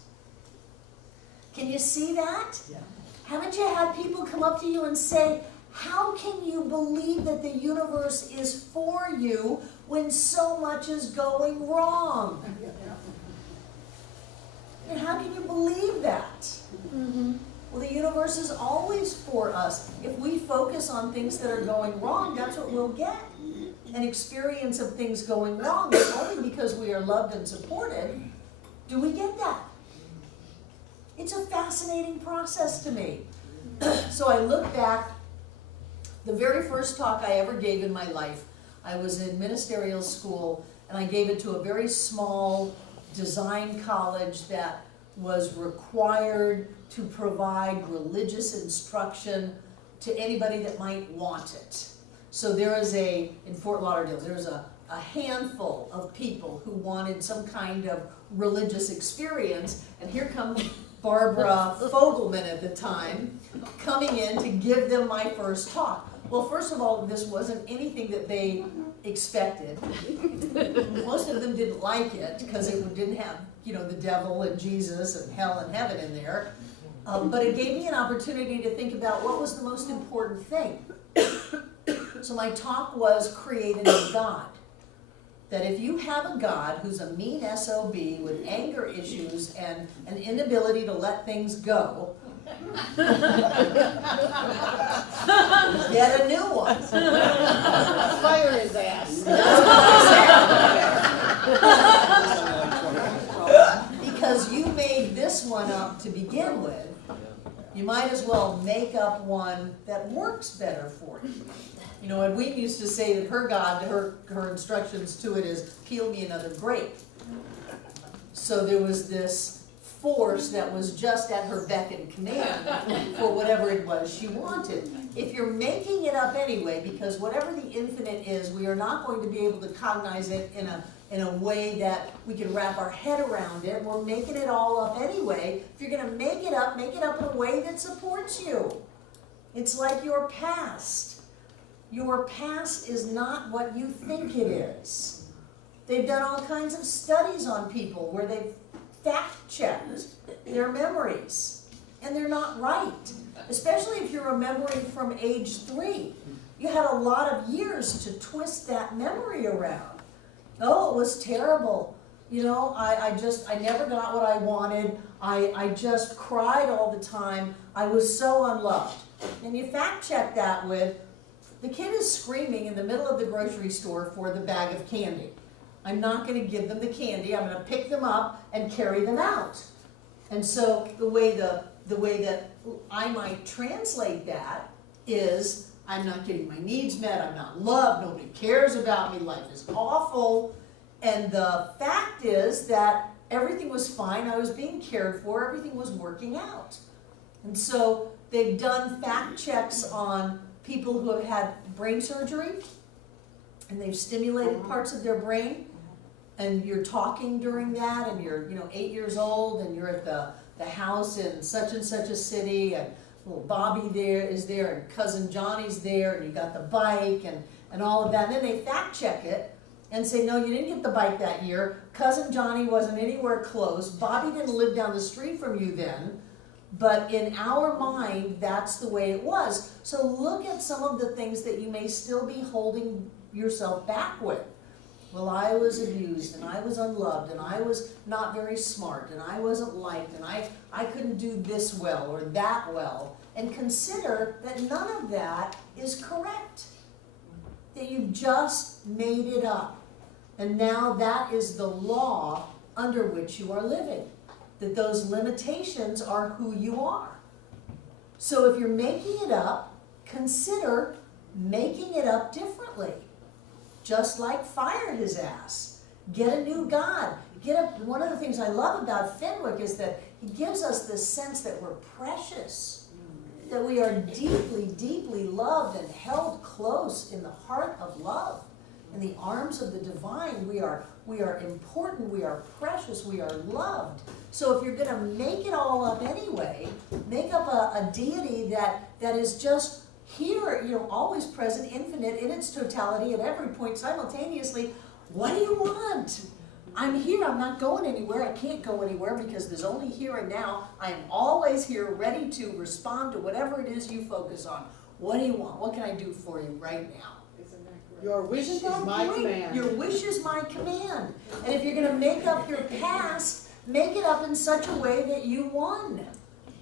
Can you see that? Yeah. Haven't you had people come up to you and say, how can you believe that the universe is for you when so much is going wrong? And how can you believe that? Well, the universe is always for us. If we focus on things that are going wrong, that's what we'll get. An experience of things going wrong, but only because we are loved and supported do we get that. It's a fascinating process to me. So I look back, the very first talk I ever gave in my life, I was in ministerial school, and I gave it to a very small design college that was required to provide religious instruction to anybody that might want it. So there is in Fort Lauderdale, there's a handful of people who wanted some kind of religious experience, and here come Barbara Fogelman at the time, coming in to give them my first talk. Well, first of all, this wasn't anything that they expected. Most of them didn't like it because it didn't have, the devil and Jesus and hell and heaven in there. But it gave me an opportunity to think about what was the most important thing. So my talk was create a new God. That if you have a God who's a mean SOB with anger issues and an inability to let things go, get a new one. Fire his ass. That's what I said. Because you made this one up to begin with, you might as well make up one that works better for you. And we used to say that her God, her instructions to it is, peel me another grape. So there was this force that was just at her beck and command for whatever it was she wanted. If you're making it up anyway, because whatever the infinite is, we are not going to be able to cognize it in a way that we can wrap our head around it. We're making it all up anyway. If you're going to make it up in a way that supports you. It's like your past. Your past is not what you think it is. They've done all kinds of studies on people where they've fact-checked their memories, and they're not right. Especially if you're remembering from age 3. You had a lot of years to twist that memory around. Oh, it was terrible. I never got what I wanted. I just cried all the time. I was so unloved. And you fact-check that with, the kid is screaming in the middle of the grocery store for the bag of candy. I'm not going to give them the candy. I'm going to pick them up and carry them out. And so the way that I might translate that is, I'm not getting my needs met. I'm not loved. Nobody cares about me. Life is awful. And the fact is that everything was fine. I was being cared for. Everything was working out. And so they've done fact checks on people who have had brain surgery, and they've stimulated parts of their brain, and you're talking during that, and you're 8 years old, and you're at the house in such and such a city, and little Bobby is there, and cousin Johnny's there, and you got the bike, and all of that. And then they fact check it and say, no, you didn't get the bike that year. Cousin Johnny wasn't anywhere close. Bobby didn't live down the street from you then. But in our mind, that's the way it was. So look at some of the things that you may still be holding yourself back with. Well, I was abused, and I was unloved, and I was not very smart, and I wasn't liked, and I couldn't do this well or that well. And consider that none of that is correct. That you've just made it up. And now that is the law under which you are living. That those limitations are who you are. So if you're making it up, consider making it up differently. Just like fire his ass. Get a new God. One of the things I love about Fenwick is that he gives us this sense that we're precious. That we are deeply, deeply loved and held close in the heart of love. In the arms of the divine, we are important, we are precious, we are loved. So if you're going to make it all up anyway, make up a deity that is just here, always present, infinite, in its totality, at every point simultaneously. What do you want? I'm here, I'm not going anywhere, I can't go anywhere because there's only here and now. I am always here, ready to respond to whatever it is you focus on. What do you want? What can I do for you right now? Your wish is my command. Your wish is my command. And if you're going to make up your past, make it up in such a way that you won.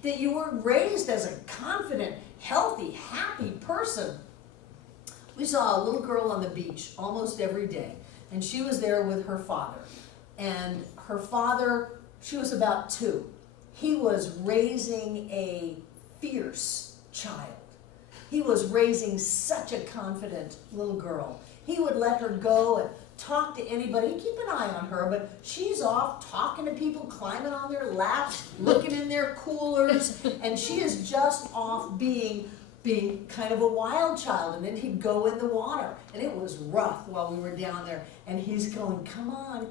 That you were raised as a confident, healthy, happy person. We saw a little girl on the beach almost every day. And she was there with her father. And her father, she was about 2. He was raising a fierce child. He was raising such a confident little girl. He would let her go and talk to anybody, keep an eye on her, but she's off talking to people, climbing on their laps, looking in their coolers, and she is just off being being kind of a wild child, and then he'd go in the water, and it was rough while we were down there, and he's going, come on, and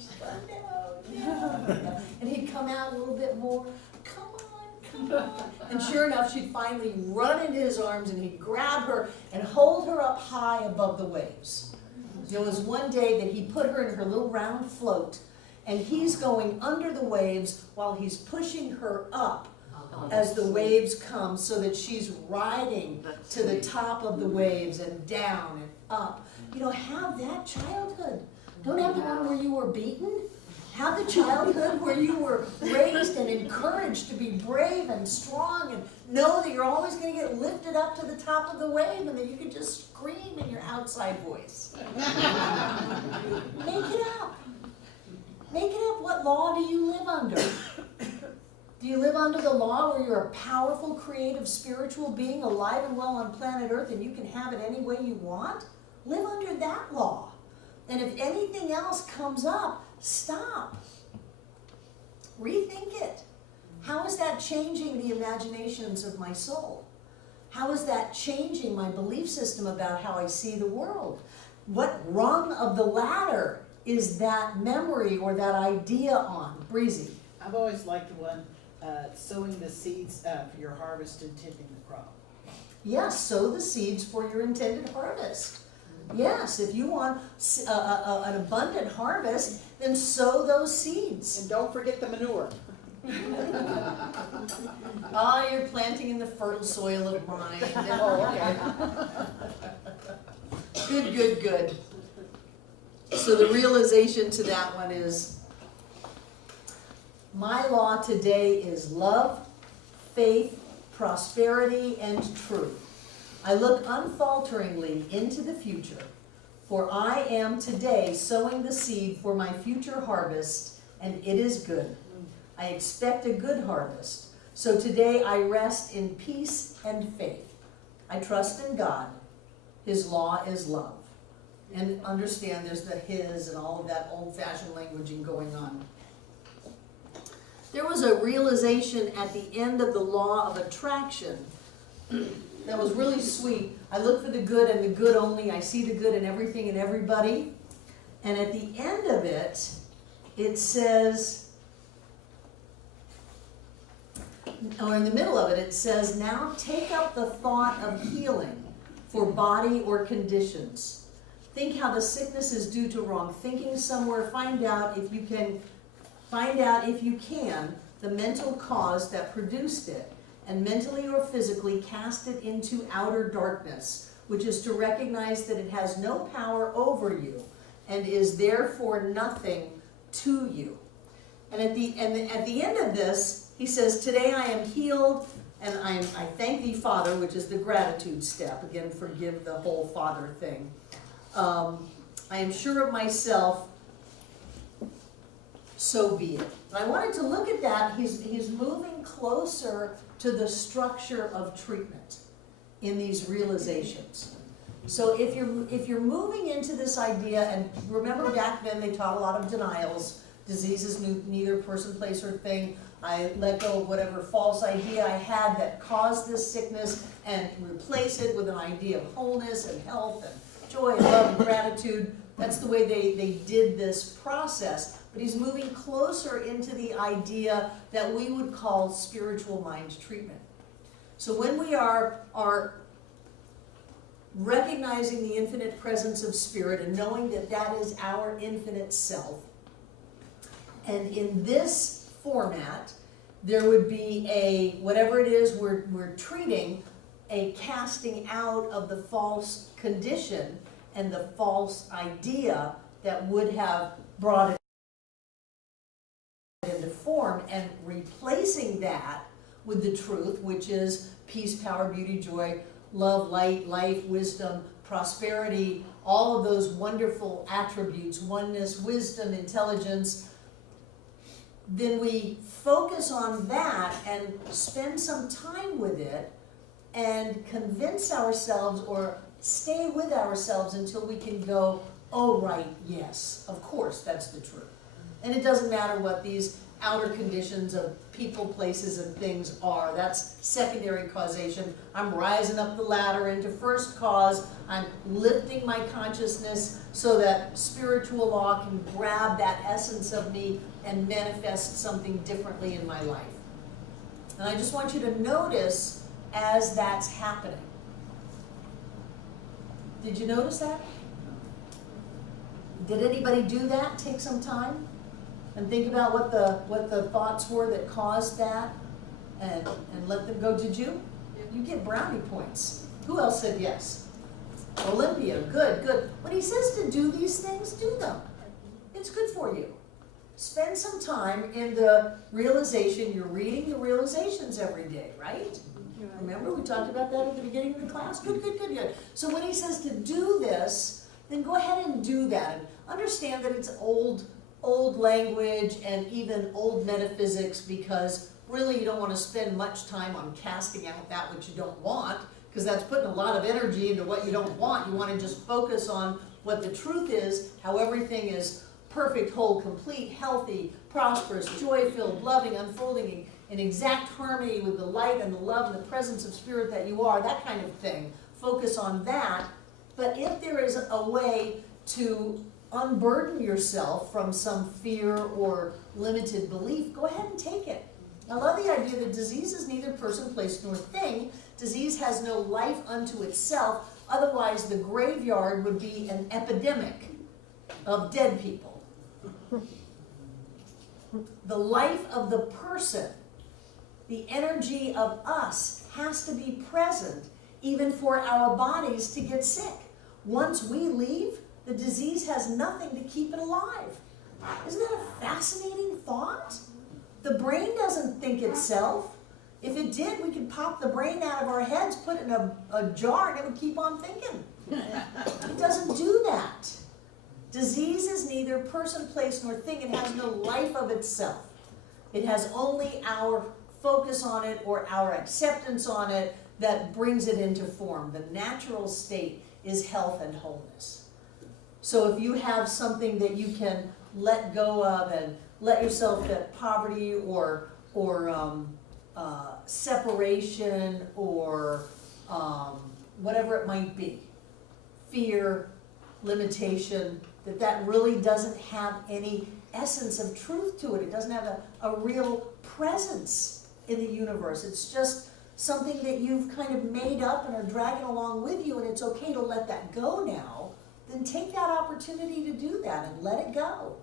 she's going, no. And he'd come out a little bit more, come on, and sure enough, she'd finally run into his arms, and he'd grab her and hold her up high above the waves. There was one day that he put her in her little round float, and he's going under the waves while he's pushing her up as the waves come, so that she's riding to the top of the waves and down and up. You know, have that childhood. Don't have the one where you were beaten. Have the childhood where you were raised and encouraged to be brave and strong and know that you're always going to get lifted up to the top of the wave and that you can just scream in your outside voice. Make it up. Make it up. What law do you live under? Do you live under the law where you're a powerful, creative, spiritual being alive and well on planet Earth and you can have it any way you want? Live under that law. And if anything else comes up, stop. Rethink it. How is that changing the imaginations of my soul? How is that changing my belief system about how I see the world? What rung of the ladder is that memory or that idea on? Breezy. I've always liked the one, sowing the seeds for your harvest and tending the crop. Yes, sow the seeds for your intended harvest. Yes, if you want an abundant harvest, then sow those seeds. And don't forget the manure. Ah, you're planting in the fertile soil of mind. Oh, okay. Good. So the realization to that one is, my law today is love, faith, prosperity, and truth. I look unfalteringly into the future, for I am today sowing the seed for my future harvest, and it is good. I expect a good harvest. So today I rest in peace and faith. I trust in God. His law is love. And understand there's the his and all of that old-fashioned languaging going on. There was a realization at the end of the law of attraction that was really sweet. I look for the good and the good only. I see the good in everything and everybody. And at the end of it, it says, or in the middle of it, it says, now take up the thought of healing for body or conditions. Think how the sickness is due to wrong thinking somewhere. Find out if you can the mental cause that produced it, and mentally or physically cast it into outer darkness, which is to recognize that it has no power over you and is therefore nothing to you. And at the end of this, he says, today I am healed, and I thank thee, Father, which is the gratitude step. Again, forgive the whole Father thing. I am sure of myself, so be it. And I wanted to look at that. He's moving closer to the structure of treatment in these realizations. So if you're moving into this idea, and remember back then they taught a lot of denials. Disease is neither person, place, or thing. I let go of whatever false idea I had that caused this sickness and replace it with an idea of wholeness and health and joy and love and gratitude. That's the way they did this process. But he's moving closer into the idea that we would call spiritual mind treatment. So when we are recognizing the infinite presence of spirit and knowing that that is our infinite self, and in this format, there would be a, whatever it is we're treating, a casting out of the false condition and the false idea that would have brought it into form, and replacing that with the truth, which is peace, power, beauty, joy, love, light, life, wisdom, prosperity, all of those wonderful attributes, oneness, wisdom, intelligence. Then we focus on that and spend some time with it and convince ourselves or stay with ourselves until we can go, oh right, yes, of course, that's the truth. And it doesn't matter what these outer conditions of people, places, and things are. That's secondary causation. I'm rising up the ladder into first cause. I'm lifting my consciousness so that spiritual law can grab that essence of me and manifest something differently in my life. And I just want you to notice as that's happening. Did you notice that? Did anybody do that? Take some time and think about what the thoughts were that caused that, and let them go. Did you? You get brownie points. Who else said yes? Olympia, good, good. When he says to do these things, do them. It's good for you. Spend some time in the realization. You're reading the realizations every day, right? Remember, we talked about that at the beginning of the class? Good, good, good, good. So when he says to do this, then go ahead and do that. And understand that it's old language and even old metaphysics, because really you don't want to spend much time on casting out that which you don't want, because that's putting a lot of energy into what you don't want. You want to just focus on what the truth is, how everything is perfect, whole, complete, healthy, prosperous, joy-filled, loving, unfolding, in exact harmony with the light and the love and the presence of spirit that you are, that kind of thing. Focus on that. But if there is a way to unburden yourself from some fear or limited belief, go ahead and take it. I love the idea that disease is neither person, place, nor thing. Disease has no life unto itself. Otherwise, the graveyard would be an epidemic of dead people. The life of the person, the energy of us, has to be present even for our bodies to get sick. Once we leave, the disease has nothing to keep it alive. Isn't that a fascinating thought? The brain doesn't think itself. If it did, we could pop the brain out of our heads, put it in a jar, and it would keep on thinking. It doesn't do that. Disease is neither person, place, nor thing. It has no life of itself. It has only our focus on it or our acceptance on it that brings it into form. The natural state is health and wholeness. So if you have something that you can let go of and let yourself get poverty or separation or whatever it might be, fear, limitation, that really doesn't have any essence of truth to it. It doesn't have a real presence in the universe. It's just something that you've kind of made up and are dragging along with you, and it's okay to let that go now. Then take that opportunity to do that and let it go,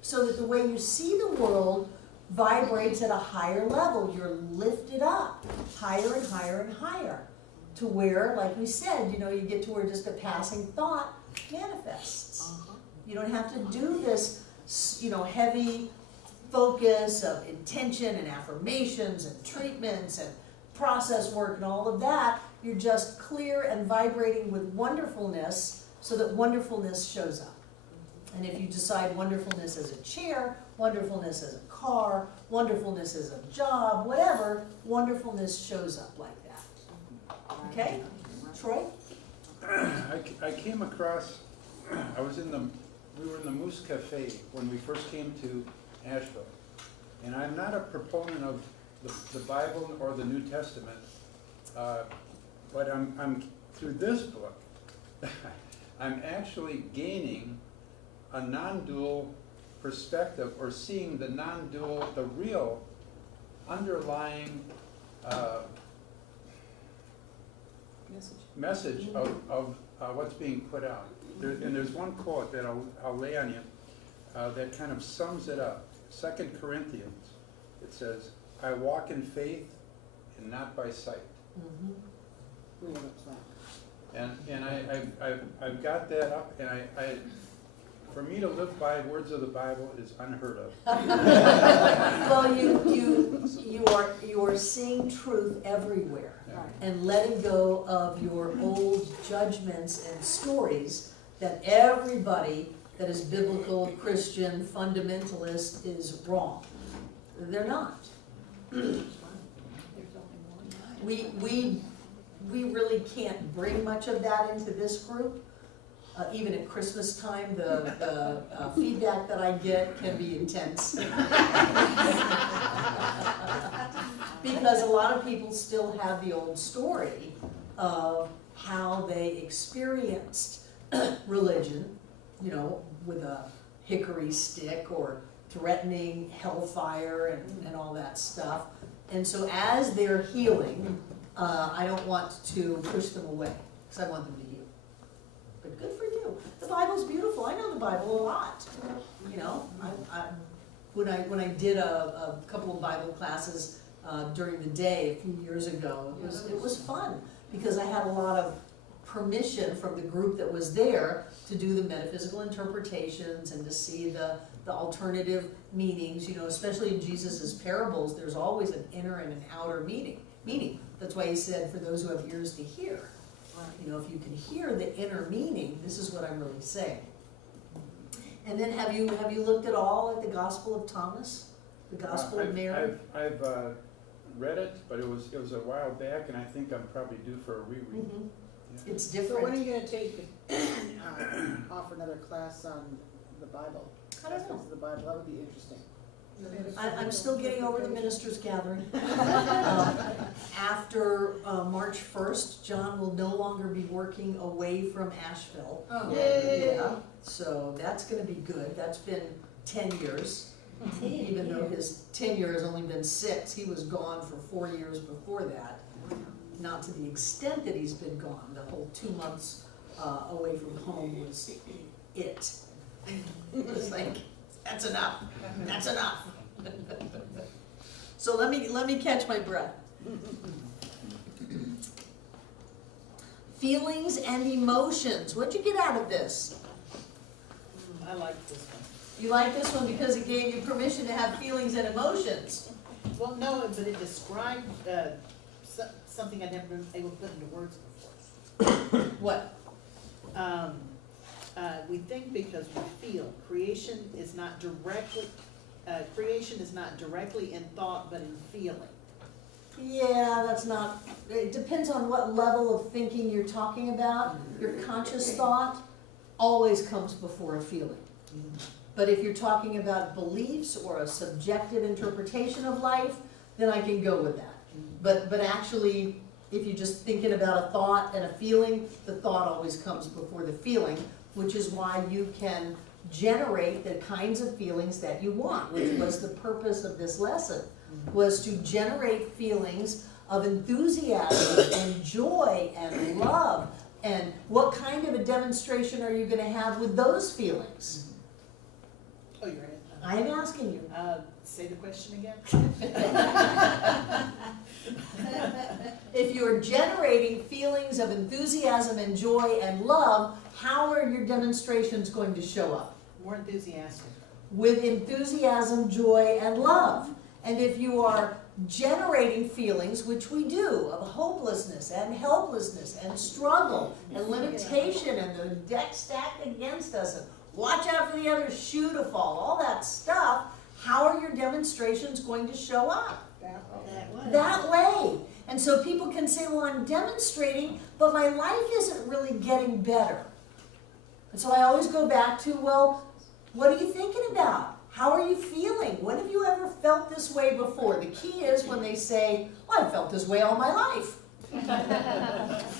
so that the way you see the world vibrates at a higher level. You're lifted up higher and higher and higher, to where, like we said, you get to where just a passing thought manifests. You don't have to do this, heavy focus of intention and affirmations and treatments and process work and all of that. You're just clear and vibrating with wonderfulness, so that wonderfulness shows up. And if you decide wonderfulness as a chair, wonderfulness as a car, wonderfulness as a job, whatever, wonderfulness shows up like that. Okay? Troy? I came across, we were in the Moose Cafe when we first came to Asheville. And I'm not a proponent of the Bible or the New Testament, but I'm through this book, I'm actually gaining a non-dual perspective, or seeing the non-dual, the real underlying message of what's being put out. And there's one quote that I'll lay on you that kind of sums it up. 2 Corinthians, it says, I walk in faith and not by sight. Mm-hmm. And I've got that up, and for me to live by words of the Bible is unheard of. Well, you are seeing truth everywhere, Yeah. and letting go of your old judgments and stories that everybody that is biblical, Christian, fundamentalist is wrong. They're not. We really can't bring much of that into this group. Even at Christmas time, the feedback that I get can be intense. Because a lot of people still have the old story of how they experienced religion, you know, with a hickory stick or threatening hellfire and all that stuff. And so as they're healing, I don't want to push them away, because I want them to heal. But good for you. The Bible's beautiful. I know the Bible a lot. You know, when I did a couple of Bible classes during the day a few years ago, it was fun, because I had a lot of permission from the group that was there to do the metaphysical interpretations and to see the alternative meanings, you know, especially in Jesus's parables, there's always an inner and an outer meaning. That's why he said, for those who have ears to hear. You know, if you can hear the inner meaning, this is what I'm really saying. And then have you looked at all at the Gospel of Thomas? The Gospel of Mary? I've read it, but it was a while back, and I think I'm probably due for a reread. Mhm. Yeah. It's So when are different. you gonna take, offer another class on the Bible? I don't know. Aspects of the Bible, that would be interesting. I'm still getting over the ministers' gathering. After March 1st, John will no longer be working away from Asheville. Oh. Yay! Yeah, so that's gonna be good. That's been 10 years. Even though his tenure has only been 6, he was gone for 4 years before that. Not to the extent that he's been gone. The whole 2 months away from home was it. It was like, that's enough, that's enough. So let me catch my breath. Feelings and emotions. What'd you get out of this? I like this one. You like this one because it gave you permission to have feelings and emotions. Well, no, but it described, something I'd never been able to put into words before. What? We think because we feel. Creation is not directly in thought, but in feeling. Yeah, that's not, it depends on what level of thinking you're talking about. Your conscious thought always comes before a feeling. But if you're talking about beliefs or a subjective interpretation of life, then I can go with that. But actually, if you're just thinking about a thought and a feeling, the thought always comes before the feeling, which is why you can generate the kinds of feelings that you want, which was the purpose of this lesson, was to generate feelings of enthusiasm and joy and love. And what kind of a demonstration are you going to have with those feelings? Oh, you're in. I am asking you. Say the question again? If you're generating feelings of enthusiasm and joy and love, how are your demonstrations going to show up? More enthusiastic. With enthusiasm, joy, and love. And if you are generating feelings, which we do, of hopelessness and helplessness and struggle and limitation and the deck stacked against us and watch out for the other shoe to fall, all that stuff, how are your demonstrations going to show up? That way. And so people can say, well, I'm demonstrating, but my life isn't really getting better. And so I always go back to, well, what are you thinking about? How are you feeling? When have you ever felt this way before? The key is when they say, well, I've felt this way all my life.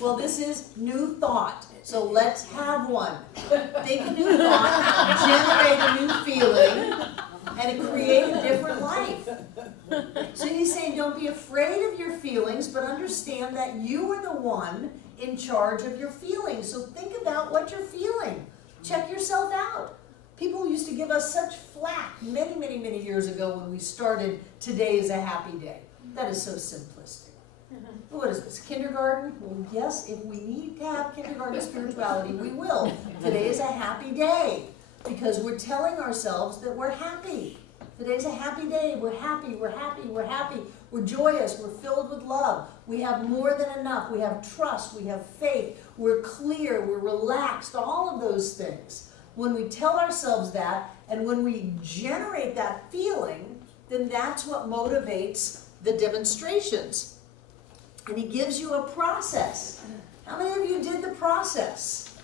Well, this is new thought. So let's have one. Think a new thought, generate a new feeling, and create a different life. So he's saying, don't be afraid of your feelings, but understand that you are the one in charge of your feelings. So think about what you're feeling. Check yourself out. People used to give us such flack many, many, many years ago when we started Today is a Happy Day. That is so simplistic. What is this, kindergarten? Well, yes, if we need to have kindergarten spirituality, we will. Today is a happy day because we're telling ourselves that we're happy. Today's a happy day. We're happy, we're happy, we're happy. We're joyous, we're filled with love. We have more than enough. We have trust, we have faith. We're clear, we're relaxed, all of those things. When we tell ourselves that and when we generate that feeling, then that's what motivates the demonstrations. And he gives you a process. How many of you did the process?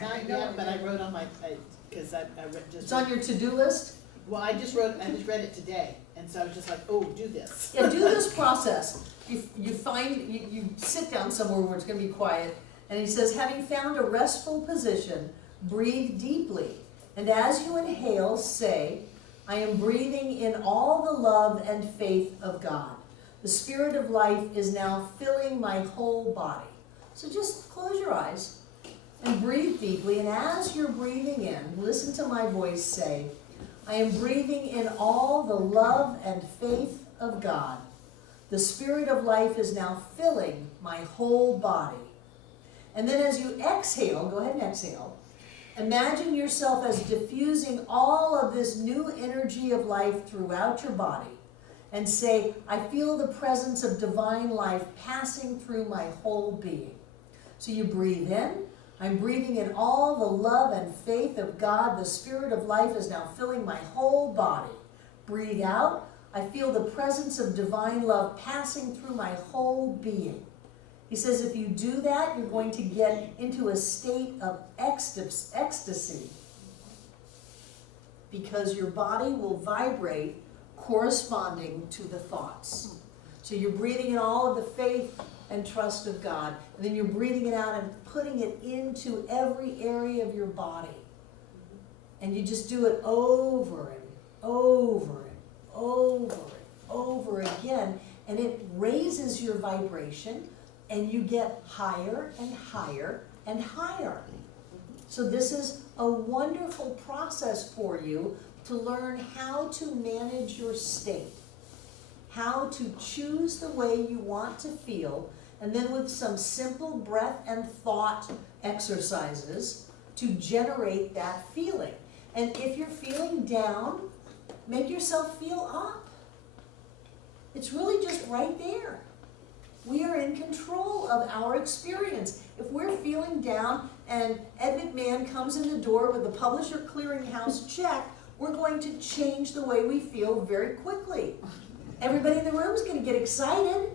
Not yet, but I wrote on my, cause I read just. It's on your to-do list? Well, I just read it today, and so I was just like, oh, do this. Yeah, do this process. You sit down somewhere where it's gonna be quiet, and he says, having found a restful position, breathe deeply. And as you inhale, say, I am breathing in all the love and faith of God. The Spirit of life is now filling my whole body. So just close your eyes and breathe deeply. And as you're breathing in, listen to my voice say, I am breathing in all the love and faith of God. The Spirit of life is now filling my whole body. And then as you exhale, go ahead and exhale, imagine yourself as diffusing all of this new energy of life throughout your body. And say, I feel the presence of divine life passing through my whole being. So you breathe in. I'm breathing in all the love and faith of God. The Spirit of life is now filling my whole body. Breathe out. I feel the presence of divine love passing through my whole being. He says if you do that, you're going to get into a state of ecstasy. Because your body will vibrate corresponding to the thoughts. So you're breathing in all of the faith and trust of God, and then you're breathing it out and putting it into every area of your body. And you just do it over and over and over and over again, and it raises your vibration, and you get higher and higher and higher. So this is a wonderful process for you to learn how to manage your state, how to choose the way you want to feel, and then with some simple breath and thought exercises to generate that feeling. And if you're feeling down, make yourself feel up. It's really just right there. We are in control of our experience. If we're feeling down and Ed McMahon comes in the door with the Publisher Clearinghouse check, we're going to change the way we feel very quickly. Everybody in the room is going to get excited.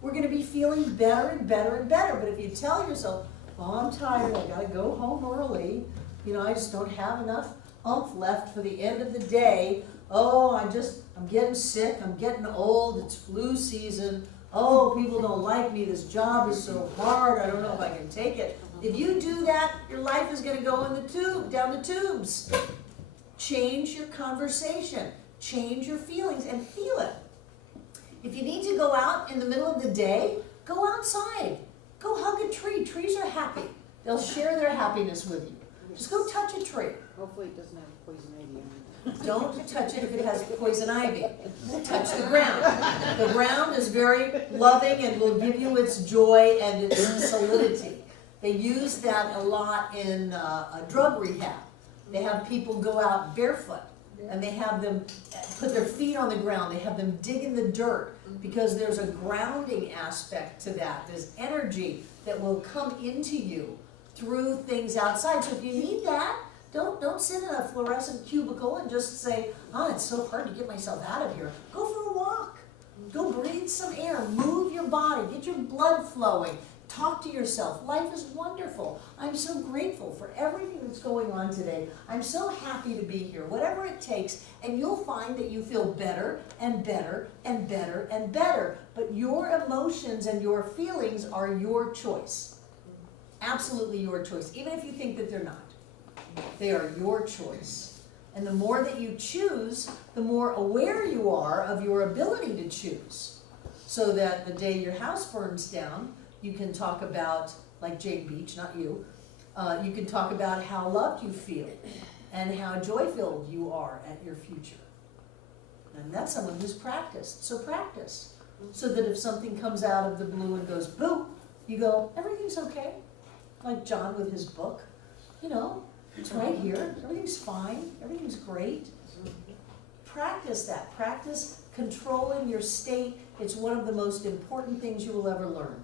We're going to be feeling better and better and better. But if you tell yourself, oh, I'm tired, I got to go home early, I just don't have enough oomph left for the end of the day. Oh, I'm getting sick, I'm getting old, it's flu season. Oh, people don't like me, this job is so hard, I don't know if I can take it. If you do that, your life is going to go in the tube, down the tubes. Change your conversation, change your feelings, and feel it. If you need to go out in the middle of the day, go outside. Go hug a tree. Trees are happy. They'll share their happiness with you. Just go touch a tree. Hopefully it doesn't have poison ivy on it. Don't touch it if it has poison ivy. Touch the ground. The ground is very loving and will give you its joy and its solidity. They use that a lot in a drug rehab. They have people go out barefoot and they have them put their feet on the ground. They have them dig in the dirt because there's a grounding aspect to that. There's energy that will come into you through things outside. So if you need that, don't sit in a fluorescent cubicle and just say, oh, it's so hard to get myself out of here. Go for a walk. Go breathe some air. Move your body. Get your blood flowing. Talk to yourself. Life is wonderful. I'm so grateful for everything that's going on today. I'm so happy to be here, whatever it takes, and you'll find that you feel better and better and better and better. But your emotions and your feelings are your choice. Absolutely your choice, even if you think that they're not. They are your choice. And the more that you choose, the more aware you are of your ability to choose. So that the day your house burns down, you can talk about, like Jane Beach, not you, you can talk about how loved you feel and how joy-filled you are at your future. And that's someone who's practiced. So practice. So that if something comes out of the blue and goes boop, you go, everything's okay. Like John with his book. It's right here. Everything's fine. Everything's great. Practice that. Practice controlling your state. It's one of the most important things you will ever learn.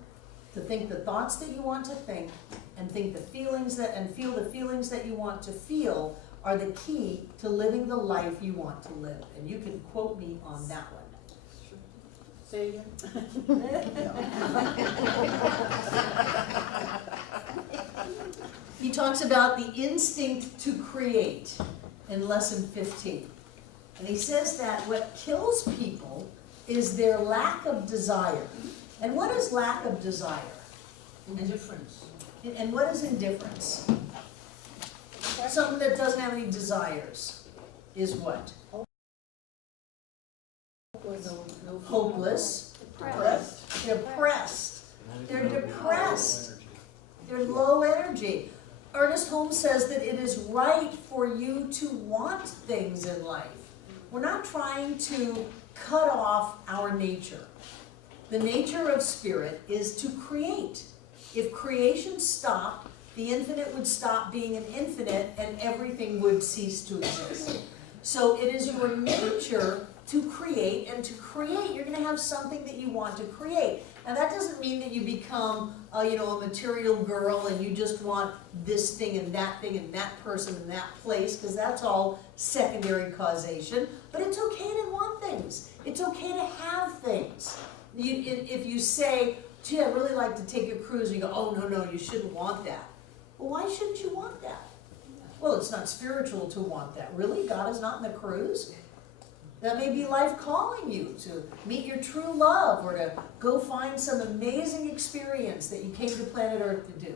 To think the thoughts that you want to think and think the feelings and feel the feelings that you want to feel are the key to living the life you want to live. And you can quote me on that one. Say again? He talks about the instinct to create in lesson 15. And he says that what kills people is their lack of desire. And what is lack of desire? Indifference. And what is indifference? Something that doesn't have any desires is what? Hopeless. Depressed. Depressed. They're depressed. They're low energy. Ernest Holmes says that it is right for you to want things in life. We're not trying to cut off our nature. The nature of spirit is to create. If creation stopped, the infinite would stop being an infinite and everything would cease to exist. So it is your nature to create, and to create, you're going to have something that you want to create. Now that doesn't mean that you become, a material girl and you just want this thing and that person and that place, because that's all secondary causation. But it's okay to want things. It's okay to have things. If you say, gee, I'd really like to take a cruise, and you go, oh, no, you shouldn't want that. Well, why shouldn't you want that? Well, it's not spiritual to want that. Really? God is not in the cruise? That may be life calling you to meet your true love or to go find some amazing experience that you came to planet Earth to do.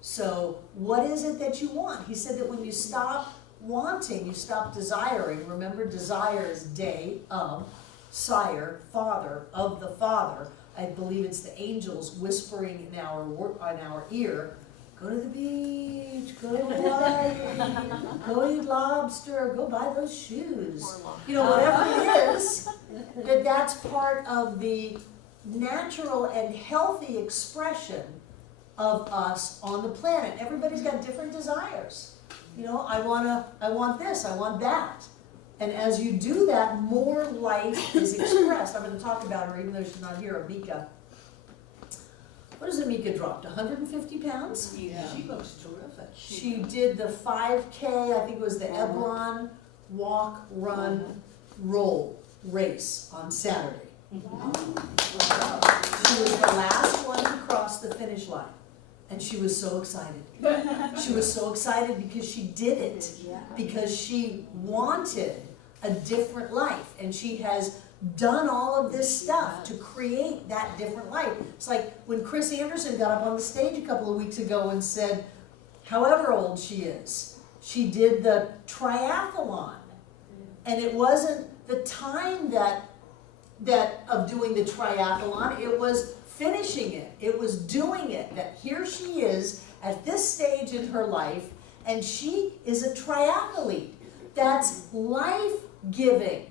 So what is it that you want? He said that when you stop wanting, you stop desiring. Remember, desire is day of, sire, father, of the Father. I believe it's the angels whispering in our ear, go to the beach, go to Hawaii, go eat lobster, go buy those shoes. Whatever it is, that's part of the natural and healthy expression of us on the planet. Everybody's got different desires. I want this, I want that. And as you do that, more life is expressed. I'm going to talk about her, even though she's not here, Amika. What has Amika dropped? 150 pounds? Yeah. She looks terrific. She did the 5K, I think it was the Eblon Walk, Run, Roll race on Saturday. She was the last one to cross the finish line. And she was so excited. She was so excited because she did it. Because she wanted a different life. And she has done all of this stuff to create that different life. It's like when Chris Anderson got up on the stage a couple of weeks ago and said, however old she is, she did the triathlon. And it wasn't the time that of doing the triathlon, it was finishing it. It was doing it. That here she is at this stage in her life, and she is a triathlete. That's life-giving.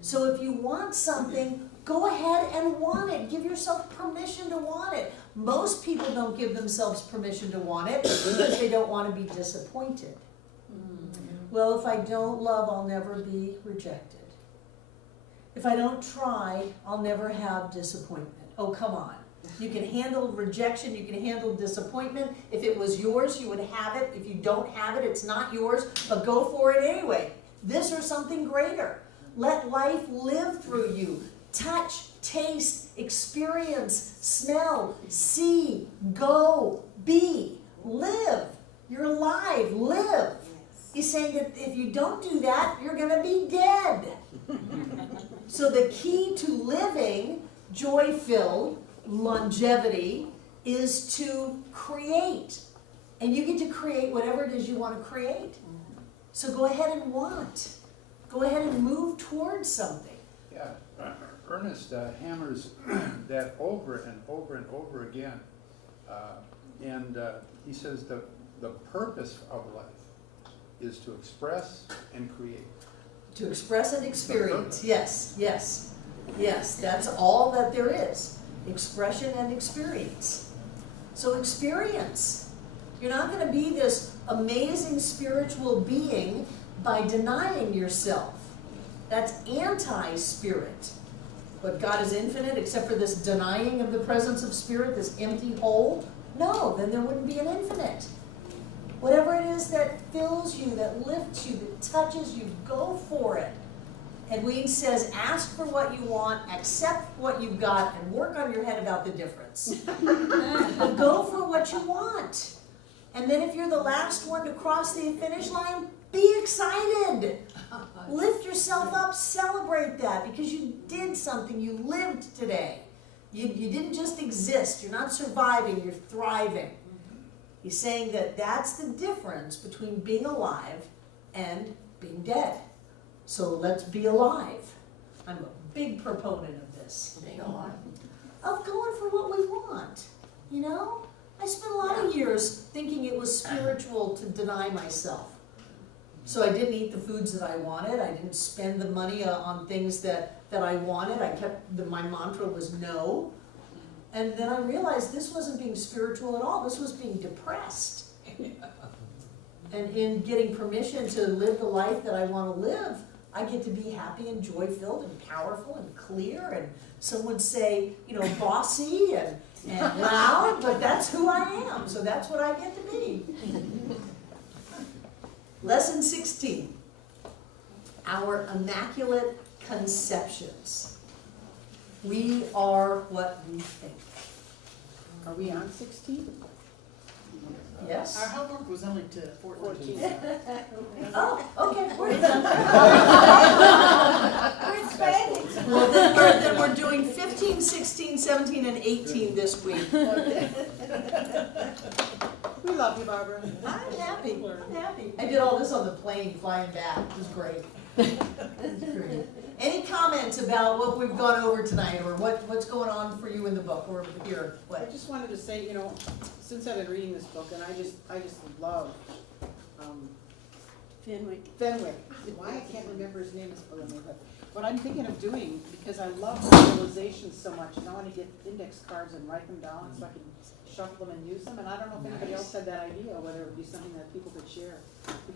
So if you want something, go ahead and want it. Give yourself permission to want it. Most people don't give themselves permission to want it because they don't want to be disappointed. Well, if I don't love, I'll never be rejected. If I don't try, I'll never have disappointment. Oh, come on. You can handle rejection, you can handle disappointment. If it was yours, you would have it. If you don't have it, it's not yours, but go for it anyway. This or something greater. Let life live through you. Touch, taste, experience, smell, see, go, be, live. You're alive, live. He's saying that if you don't do that, you're going to be dead. So the key to living joy-filled, longevity, is to create. And you get to create whatever it is you want to create. So go ahead and want. Go ahead and move towards something. Yeah, Ernest hammers that over and over and over again. He says the purpose of life is to express and create. To express and experience, yes, that's all that there is. Expression and experience. So experience. You're not going to be this amazing spiritual being by denying yourself. That's anti-spirit. But God is infinite except for this denying of the presence of spirit, this empty hole. No, then there wouldn't be an infinite. Whatever it is that fills you, that lifts you, that touches you, go for it. And Ween says, ask for what you want, accept what you've got, and work on your head about the difference. But go for what you want. And then if you're the last one to cross the finish line, be excited. Lift yourself up, celebrate that, because you did something, you lived today. You didn't just exist, you're not surviving, you're thriving. He's saying that that's the difference between being alive and being dead. So let's be alive. I'm a big proponent of this. Being alive. Of going for what we want, you know? I spent a lot of years thinking it was spiritual to deny myself. So I didn't eat the foods that I wanted. I didn't spend the money on things that I wanted. My mantra was no. And then I realized this wasn't being spiritual at all. This was being depressed. And in getting permission to live the life that I want to live, I get to be happy and joy-filled and powerful and clear. And some would say, you know, bossy and loud, but that's who I am. So that's what I get to be. Lesson 16, our immaculate conceptions. We are what we think. Are we on 16? Yes? Our homework was only to 14. Oh, okay. We're We're expanding. Well, then we're doing 15, 16, 17, and 18 this week. We love you, Barbara. I'm happy. I'm happy. I did all this on the plane flying back. It was great. It was great. Any comments about what we've gone over tonight, or what's going on for you in the book, or here? I What? just wanted to say, you know, since I've been reading this book, and I just love Fenwick. Why I can't remember his name is bugging me, but what I'm thinking of doing, because I love visualizations so much, and I want to get index cards and write them down so I can shuffle them and use them. And I don't know if anybody else had that idea, whether it would be something that people could share.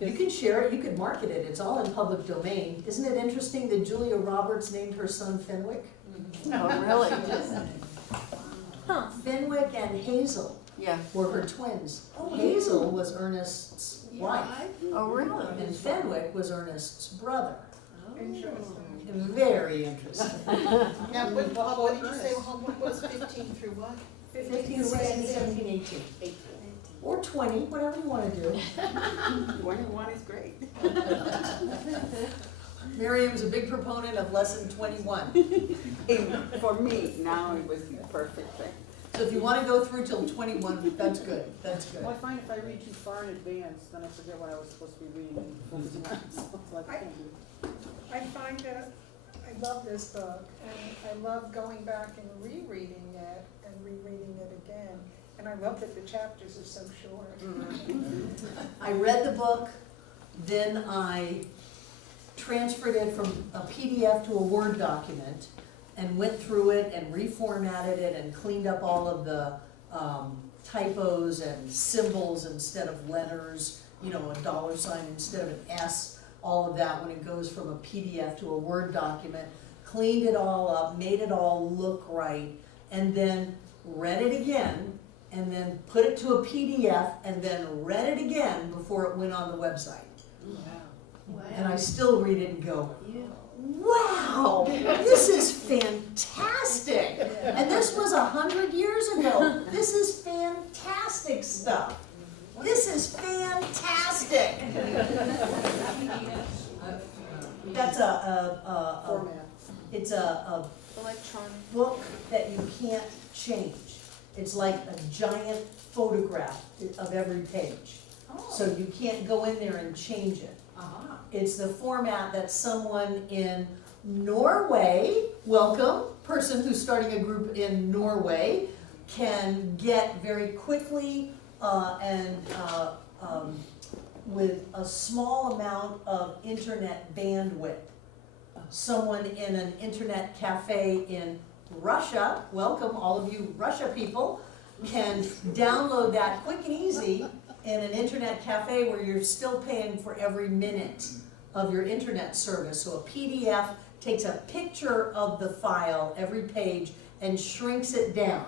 You can share it. You could market it. It's all in public domain. Isn't it interesting that Julia Roberts named her son Fenwick? Oh, really? Fenwick and Hazel Yeah. were her twins. Hazel was Ernest's wife, Oh, really? and Fenwick was Ernest's brother. Interesting. Very interesting. Now, what did you say homework was 15 through what? 15, 16, 17, 18. 18. Or 20, whatever you want to do. 21 is great. Miriam's a big proponent of lesson 21. For me, now it was the perfect thing. So if you want to go through till 21, that's good. That's good. Well, I find if I read too far in advance, then I forget what I was supposed to be reading and focusing on. So it's like, I can't do. I find that I love this book, and I love going back and rereading it and rereading it again. And I love that the chapters are so short. I read the book, then I transferred it from a PDF to a Word document and went through it and reformatted it and cleaned up all of the typos and symbols instead of letters, you know, a dollar sign instead of an S, all of that when it goes from a PDF to a Word document, cleaned it all up, made it all look right, and then read it again, and then put it to a PDF, and then read it again before it went on the website. And I still read it and go, wow, this is fantastic. And this was 100 years ago. This is fantastic stuff. This is fantastic. That's Format. it's a Electronic. book that you can't change. It's like a giant photograph of every page. So you can't go in there and change it. It's the format that someone in Norway, welcome, person who's starting a group in Norway, can get very quickly and with a small amount of internet bandwidth. Someone in an internet cafe in Russia, welcome all of you Russia people, can download that quick and easy in an internet cafe where you're still paying for every minute of your internet service. So a PDF takes a picture of the file, every page, and shrinks it down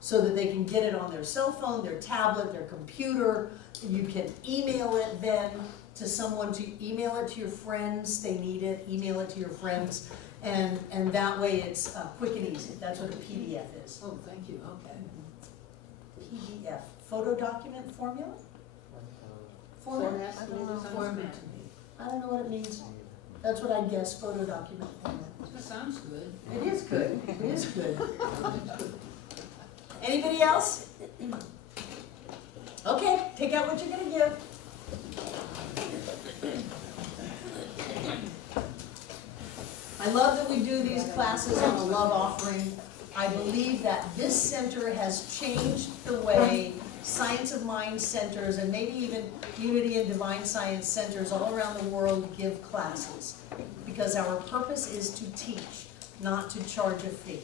so that they can get it on their cell phone, their tablet, their computer. You can email it then to someone, to email it to your friends, they need it, email it to your friends, and that way it's quick and easy. That's what a PDF is. Oh, thank you, okay. PDF, photo document formula? Format, I maybe don't know, something? format. I don't know what it means. That's what I guess, photo document format. That sounds good. It is good, it is good. Anybody else? Okay, take out what you're gonna give. I love that we do these classes on a love offering. I believe that this center has changed the way Science of Mind centers and maybe even Unity and Divine Science centers all around the world give classes. Because our purpose is to teach, not to charge a fee.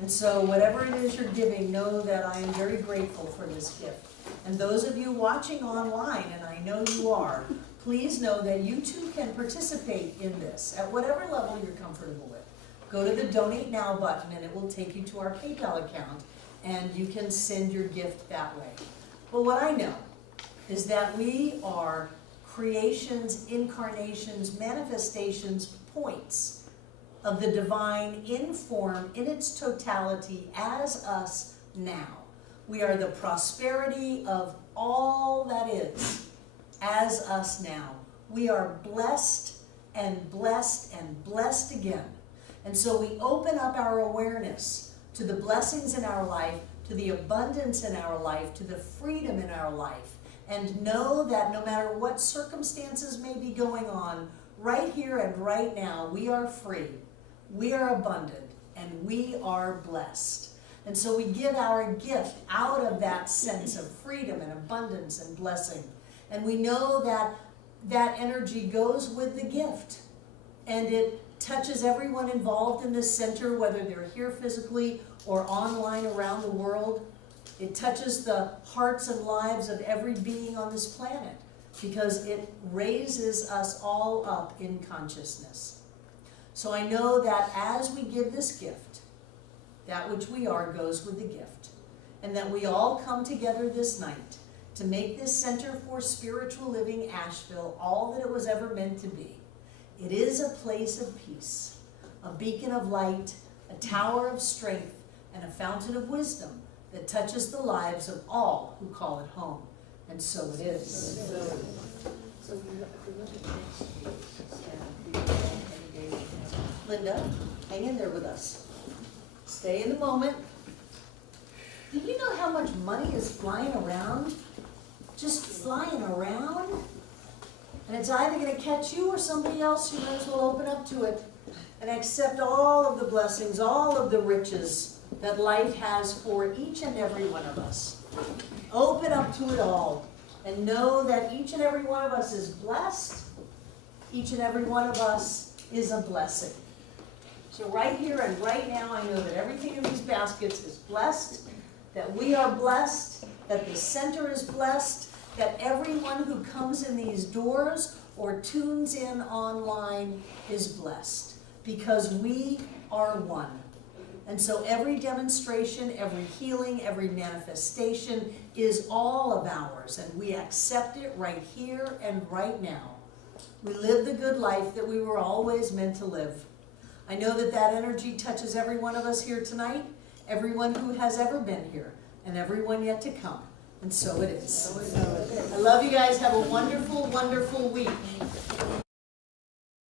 And so whatever it is you're giving, know that I am very grateful for this gift. And those of you watching online, and I know you are, please know that you too can participate in this at whatever level you're comfortable with. Go to the Donate Now button and it will take you to our PayPal account and you can send your gift that way. But what I know is that we are creations, incarnations, manifestations, points of the divine in form, in its totality, as us now. We are the prosperity of all that is, as us now. We are blessed and blessed and blessed again. And so we open up our awareness to the blessings in our life, to the abundance in our life, to the freedom in our life, and know that no matter what circumstances may be going on, right here and right now, we are free, we are abundant, and we are blessed. And so we give our gift out of that sense of freedom and abundance and blessing. And we know that that energy goes with the gift. And it touches everyone involved in this center, whether they're here physically or online around the world. It touches the hearts and lives of every being on this planet because it raises us all up in consciousness. So I know that as we give this gift, that which we are goes with the gift, and that we all come together this night to make this Center for Spiritual Living Asheville all that it was ever meant to be. It is a place of peace, a beacon of light, a tower of strength, and a fountain of wisdom that touches the lives of all who call it home. And so it is. So if we look at next week, and any day we have. Linda, hang in there with us. Stay in the moment. Do you know how much money is flying around? Just flying around? And it's either going to catch you or somebody else who might as well open up to it and accept all of the blessings, all of the riches that life has for each and every one of us. Open up to it all and know that each and every one of us is blessed. Each and every one of us is a blessing. So right here and right now, I know that everything in these baskets is blessed, that we are blessed, that the center is blessed, that everyone who comes in these doors or tunes in online is blessed, because we are one. And so every demonstration, every healing, every manifestation is all of ours, and we accept it right here and right now. We live the good life that we were always meant to live. I know that that energy touches every one of us here tonight, everyone who has ever been here, and everyone yet to come. And so it is. I love you guys. Have a wonderful, wonderful week.